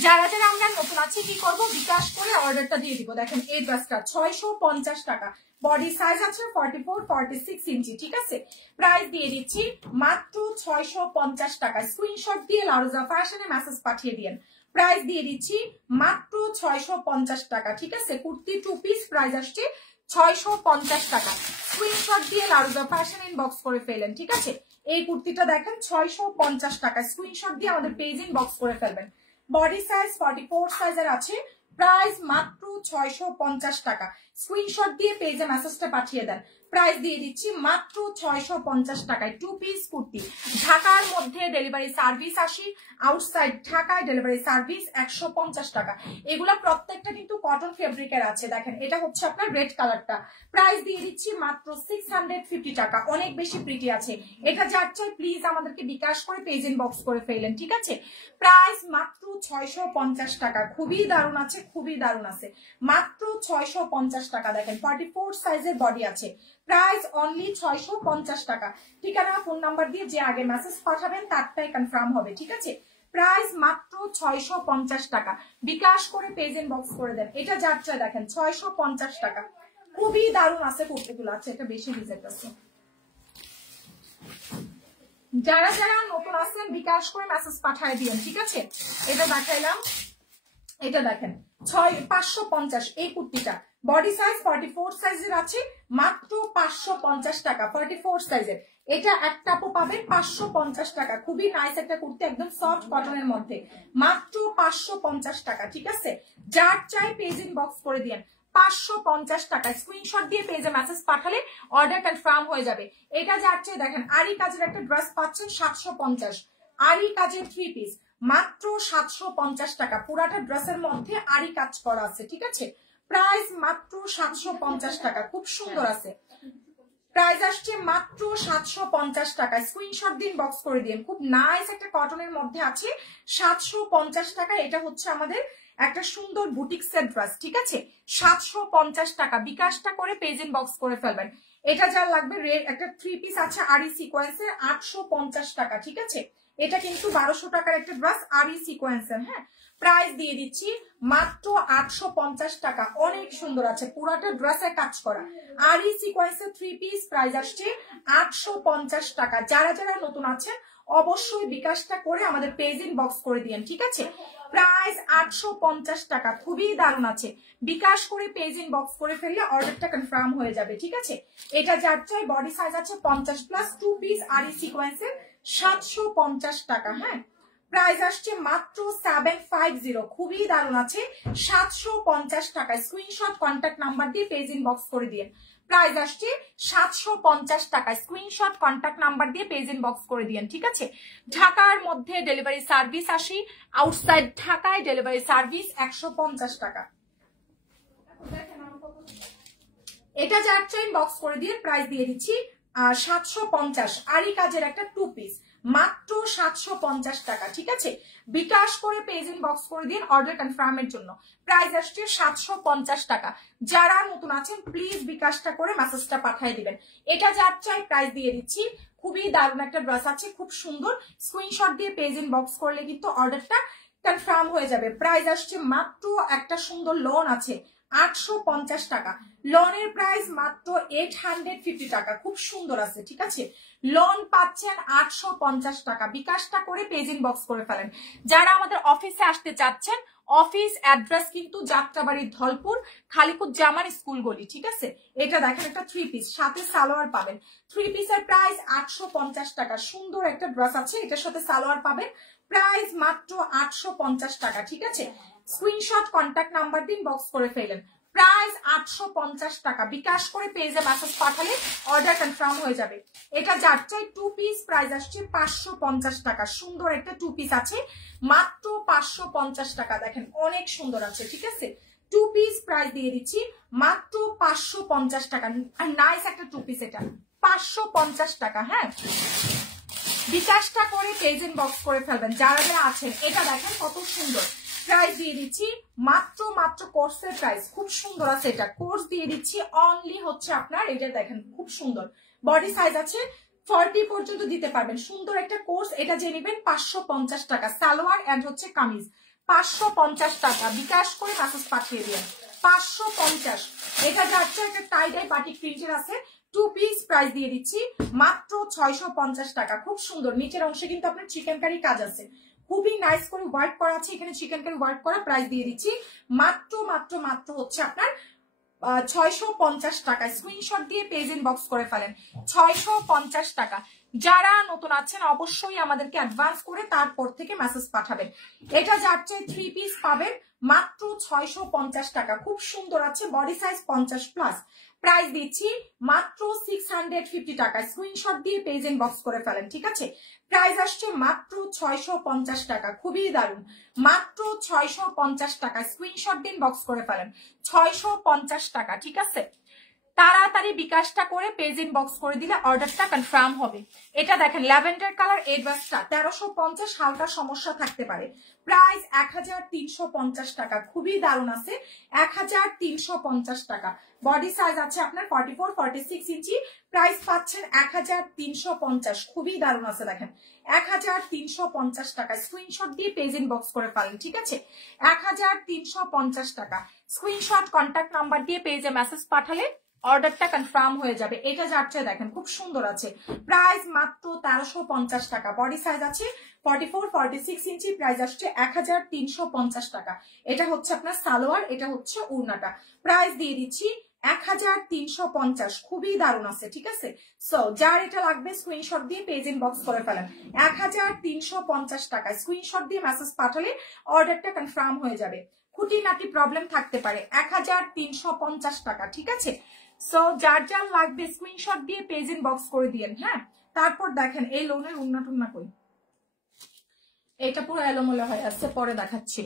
যারা যারা আমরা নতুন আছি কি করব, বিকাশ করে অর্ডারটা দিয়ে দিব। দেখেন এই ড্রেসটা 650 টাকা, বডি সাইজ আছে 44 46 ইঞ্চি, ঠিক আছে। প্রাইস দিয়ে দিচ্ছি মাত্র 650 টাকা। স্ক্রিনশট দিয়ে লারোজা ফ্যাশনে মেসেজ পাঠিয়ে দিন। প্রাইস দিয়ে দিচ্ছি মাত্র 650 টাকা, ঠিক আছে। কুর্তি 2 পিস, প্রাইস আসছে 650 টাকা। স্ক্রিনশট দিয়ে লারোজা ফ্যাশন ইনবক্স করে ফেলেন, ঠিক আছে। এই কুর্তিটা দেখেন 650 টাকা, স্ক্রিনশট দিয়ে আমাদের পেজ ইনবক্স করে ফেলবেন। বডি সাইজ 44 সাইজের আছে, প্রাইস মাত্র 650 টাকা। স্ক্রিনশট দিয়ে পেজে মেসেজটা পাঠিয়ে দেন। প্রাইস দিয়ে দিচ্ছি মাত্র 650 টাকায়, 2 পিস কুর্তি। ঢাকার মধ্যে ডেলিভারি সার্ভিস 80, আউটসাইড ঢাকায় ডেলিভারি সার্ভিস 150 টাকা। এগুলা প্রত্যেকটা কিন্তু কটন ফেব্রিকের আছে। দেখেন এটা হচ্ছে আপনার রেড কালারটা, প্রাইস দিয়ে দিচ্ছি মাত্র 650 টাকা। অনেক বেশি প্রিটি আছে, এটা যার চাই প্লিজ আমাদেরকে বিকাশ করে পেজ ইনবক্স করে ফেলেন, ঠিক আছে। প্রাইস মাত্র 650 টাকা, খুবই দারুণ আছে, খুবই দারুণ আছে, মাত্র 650 টাকা। দেখেন 44 সাইজের বডি আছে, প্রাইস অনলি 650 টাকা। ঠিকানা ফোন নাম্বার দিয়ে যে আগে মেসেজ পাঠাবেন তারটাই কনফার্ম হবে, ঠিক আছে। প্রাইস মাত্র 650 টাকা, বিকাশ করে পেজ ইনবক্স করে দেন। এটা যার চাই দেখেন 650 টাকা, খুবই দারুণ আছে কুর্তিগুলো। আছে এটা বেশি রিজেক্ট আছে। যারা যারা নতুন আসছেন বিকাশ করে মেসেজ পাঠিয়ে দিবেন, ঠিক আছে। এটা দেখাইলাম, এটা দেখেন 550 এই কুর্তিটা, বডি সাইজ 44 সাইজের আছে, মাত্র 550 টাকা। 44 সাইজের এটা একটা আপু পাবেন 550 টাকা। খুবই নাইস একটা কুর্তি, একদম সফট কটনের মধ্যে, মাত্র 550 টাকা, ঠিক আছে। যার চাই পেজ ইনবক্স করে দিয়েন। 550 টাকা, স্ক্রিনশট দিয়ে পেজে মেসেজ পাঠালে অর্ডার কনফার্ম হয়ে যাবে। এটা যার চাই দেখেন আরি কাজের একটা ড্রেস পাচ্ছেন 750, আরি কাজের 3 পিস, মাত্র 750 টাকা। পুরাটা ড্রেসের মধ্যে আরি কাজ করা আছে, ঠিক আছে। প্রাইস মাত্র 750 টাকা, খুব সুন্দর আছে। প্রাইস আসছে মাত্র 750 টাকা। স্ক্রিনশট দিন, বক্স করে দিন। খুব নাইস একটা কটনের মধ্যে আছে, 750 টাকা। এটা হচ্ছে আমাদের একটা সুন্দর বুটিক্সের ড্রেস, ঠিক আছে। 750 টাকা, বিকাশটা করে পেজ ইনবক্স করে ফেলবেন। এটা যার লাগবে একটা 3 পিস আছে আরি সিকোয়েন্সের, 850 টাকা, ঠিক আছে। এটা কিন্তু 1200 টাকার একটা ড্রেস আরি সিকোয়েন্সের। হ্যাঁ, প্রাইস দিয়ে দিচ্ছি মাত্র 850 টাকা। অনেক সুন্দর আছে, পুরাটা ড্রেসে কাজ করা আরি সিকোয়েন্সের 3 পিস, প্রাইস আসছে 850 টাকা। যারা যারা নতুন আছেন অবশ্যই বিকাশটা করে আমাদের পেজ ইনবক্স করে দিয়েন, ঠিক আছে। প্রাইস 850 টাকা, খুবই দারুণ আছে। বিকাশ করে পেজ ইনবক্স করে ফেললে অর্ডারটা কনফার্ম হয়ে যাবে, ঠিক আছে। এটা যার চাই বডি সাইজ আছে 50+, 2 পিস আরি সিকোয়েন্সের, 750 টাকা। হ্যাঁ, প্রাইস আসছে মাত্র 750, খুবই দারুণ আছে, 750 টাকা। স্ক্রিনশট কন্ট্যাক্ট নাম্বার দিয়ে পেজ ইনবক্স করে দিন। প্রাইস আসছে 750 টাকা, স্ক্রিনশট কন্ট্যাক্ট নাম্বার দিয়ে পেজ ইনবক্স করে দিন, ঠিক আছে। ঢাকার মধ্যে ডেলিভারি সার্ভিস 80, আউটসাইড ঢাকায় ডেলিভারি সার্ভিস 150 টাকা। এটা যার চাই ইনবক্স করে দিয়ে প্রাইস দিয়ে দিচ্ছি 750, আরি কাজের একটা 2 পিস, মাত্র 750 টাকা, ঠিক আছে। বিকাশ করে পেজ ইনবক্স করে দিন অর্ডার কনফার্মের জন্য। প্রাইস আসছে 750 টাকা। যারা নতুন আছেন প্লিজ বিকাশটা করে মেসেজটা পাঠিয়ে দিবেন। এটা যার চাই প্রাইস দিয়ে দিচ্ছি। খুবই দারুণ একটা ড্রেস আছে, খুব সুন্দর। স্ক্রিনশট দিয়ে পেজ ইনবক্স করলে কিন্তু অর্ডারটা কনফার্ম হয়ে যাবে। প্রাইস আসছে মাত্র একটা সুন্দর লোন আছে 850 টাকা। লোনের প্রাইস মাত্র 850 টাকা, খুব সুন্দর আছে, ঠিক আছে। লোন পাচ্ছেন 850 টাকা। বিকাশটা করে পেজ ইনবক্স করে ফেলেন। যারা আমাদের অফিসে আসতে চাচ্ছেন, অফিস অ্যাড্রেস কিন্তু যাত্রাবাড়ি, ধলপুর, খালিকুজ্জামান স্কুল গলি, ঠিক আছে। এটা দেখেন একটা 3 পিস, সাথে সালোয়ার পাবেন। 3 পিসের প্রাইস 850 টাকা। সুন্দর একটা ড্রেস আছে, এটার সাথে সালোয়ার পাবেন। প্রাইস মাত্র 850 টাকা, ঠিক আছে। স্ক্রিনশট কন্ট্যাক্ট নাম্বার দিন, বক্স করে ফেলেন। প্রাইস 850 টাকা। বিকাশ করে পেজে মেসেজ পাঠালে অর্ডার কনফার্ম হয়ে যাবে। এটা যার চাই 2 পিস, প্রাইস আসছে 550 টাকা। সুন্দর একটা 2 পিস আছে মাত্র 550 টাকা। দেখেন অনেক সুন্দর আছে, ঠিক আছে। 2 পিস প্রাইস দিয়ে দিচ্ছি মাত্র 550 টাকা। আর নাইস একটা 2 পিস, এটা 550 টাকা। হ্যাঁ, বিকাশটা করে পেজ ইনবক্স করে ফেলবেন যারা যারা আছেন। এটা দেখেন কত সুন্দর, প্রাইস দিয়ে দিচ্ছি মাত্র কোর্সের প্রাইস। খুব সুন্দর আছে, এটা কোর্স দিয়ে দিচ্ছি অনলি হচ্ছে আপনার, এটা দেখেন খুব সুন্দর বডি সাইজ আছে 40 পর্যন্ত দিতে পারবেন। সুন্দর একটা কোর্স, এটা যে নেবেন 550 টাকা। সালোয়ার এন্ড হচ্ছে কামিজ 550 টাকা। বিকাশ করে মেসেজ পাঠিয়ে দিন 550। এটা যাচ্ছে একটা টাই ডাই বাটিক প্রিন্টের আছে 2 পিস, প্রাইস দিয়ে দিচ্ছি মাত্র 650 টাকা। খুব সুন্দর, নিচের অংশে কিন্তু আপনার চিকেন কারি কাজ আছে, খুবই নাইস করে ওয়ার্ক করা আছে এখানে, চিকেন কারি ওয়ার্ক করা। প্রাইস দিয়ে দিচ্ছি মাত্র হচ্ছে আপনার 650 টাকা। স্ক্রিনশট দিয়ে পেজ ইনবক্স করে ফেলেন 650 টাকা। যারা নতুন আছেন অবশ্যই আমাদেরকে অ্যাডভান্স করে তারপর থেকে মেসেজ পাঠাবেন। এটা যাচ্ছে 3 পিস পাবেন মাত্র 650 টাকা। খুব সুন্দর আছে, বডি সাইজ 50 প্লাস। প্রাইস দিচ্ছি মাত্র 650 টাকা। স্ক্রিনশট দিয়ে পেজ ইনবক্স করে ফেলেন, ঠিক আছে। প্রাইস আসছে মাত্র 650 টাকা, খুবই দারুণ। মাত্র 650 টাকা। স্ক্রিনশট দিয়ে ইনবক্স করে ফেলেন 650 টাকা, ঠিক আছে। তাড়াতাড়ি বিকাশটা করে পেজ ইনবক্স করে দিলে অর্ডারটা কনফার্ম হবে। এটা দেখেন ল্যাভেন্ডার কালার, এই ড্রেসটা 1350, হালকা সমস্যা থাকতে পারে। প্রাইস 1350 টাকা, খুবই দারুণ আছে 1350 টাকা। বডি সাইজ আছে আপনার 44 46 ইঞ্চি। প্রাইস পাচ্ছেন 1350, খুবই দারুণ আছে দেখেন 1350 টাকা। স্ক্রিনশট দিয়ে পেজ ইনবক্স করে ফেলেন, ঠিক আছে। 1350 টাকা। স্ক্রিনশট কন্ট্যাক্ট নাম্বার দিয়ে পেজে মেসেজ পাঠালে অর্ডারটা কনফার্ম হয়ে যাবে। এটা যাচ্ছে দেখেন খুব সুন্দর আছে, প্রাইস মাত্র 1350 টাকা। বডি সাইজ আছে 44 46 ইঞ্চি। প্রাইস আসছে 1350 টাকা। এটা হচ্ছে আপনার সালোয়ার, এটা হচ্ছে উড়নাটা। প্রাইস দিয়ে দিচ্ছি 1350, খুবই দারুণ আছে, ঠিক আছে। সো যার এটা লাগবে স্ক্রিনশট দিয়ে পেজ ইনবক্স করে ফেলেন 1350 টাকা। স্ক্রিনশট দিয়ে মেসেজ পাঠালে অর্ডারটা কনফার্ম হয়ে যাবে। খুঁটিনাটি প্রবলেম থাকতে পারে। 1350 টাকা, ঠিক আছে। সো যার যার লাগবে স্ক্রিনশট দিয়ে পেজ ইনবক্স করে দিয়েন। হ্যাঁ, তারপর দেখেন এই লোনের উন্না টুন্না কই, এটা পুরো এলোমেলো হয়ে আসছে, পরে দেখাচ্ছি।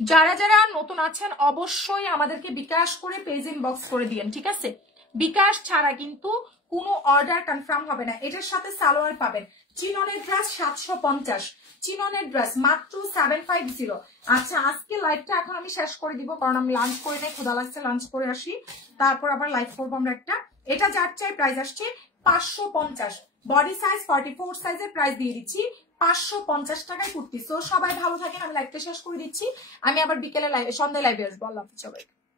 যারা যারা নতুন আছেন অবশ্যই আমাদেরকে বিকাশ করে পেজ ইনবক্স করে দিয়েন, ঠিক আছে। বিকাশ ছাড়া কিন্তু কোনো অর্ডার কনফার্ম হবে না। এটার সাথে সালোয়ার পাবেন। চিননের ড্রেস 750, চিননের ড্রেস মাত্র 750। আচ্ছা, আজকে লাইভটা এখন আমি শেষ করে দিব, কারণ আমি লাঞ্চ করে নেই, ক্ষুধা লাগছে, লাঞ্চ করে আসি, তারপর আবার লাইভ করবো আমরা একটা। এটা যার চাই প্রাইস আসছে 550। বডি সাইজ 44 সাইজের। প্রাইস দিয়ে দিচ্ছি 550 টাকায় কুর্তি। সো সবাই ভালো থাকেন, আমি লাইভটা শেষ করে দিচ্ছি। আমি আবার বিকেলে সন্ধ্যায় লাইভে আসবো। আল্লাহ হাফেজ সবাই।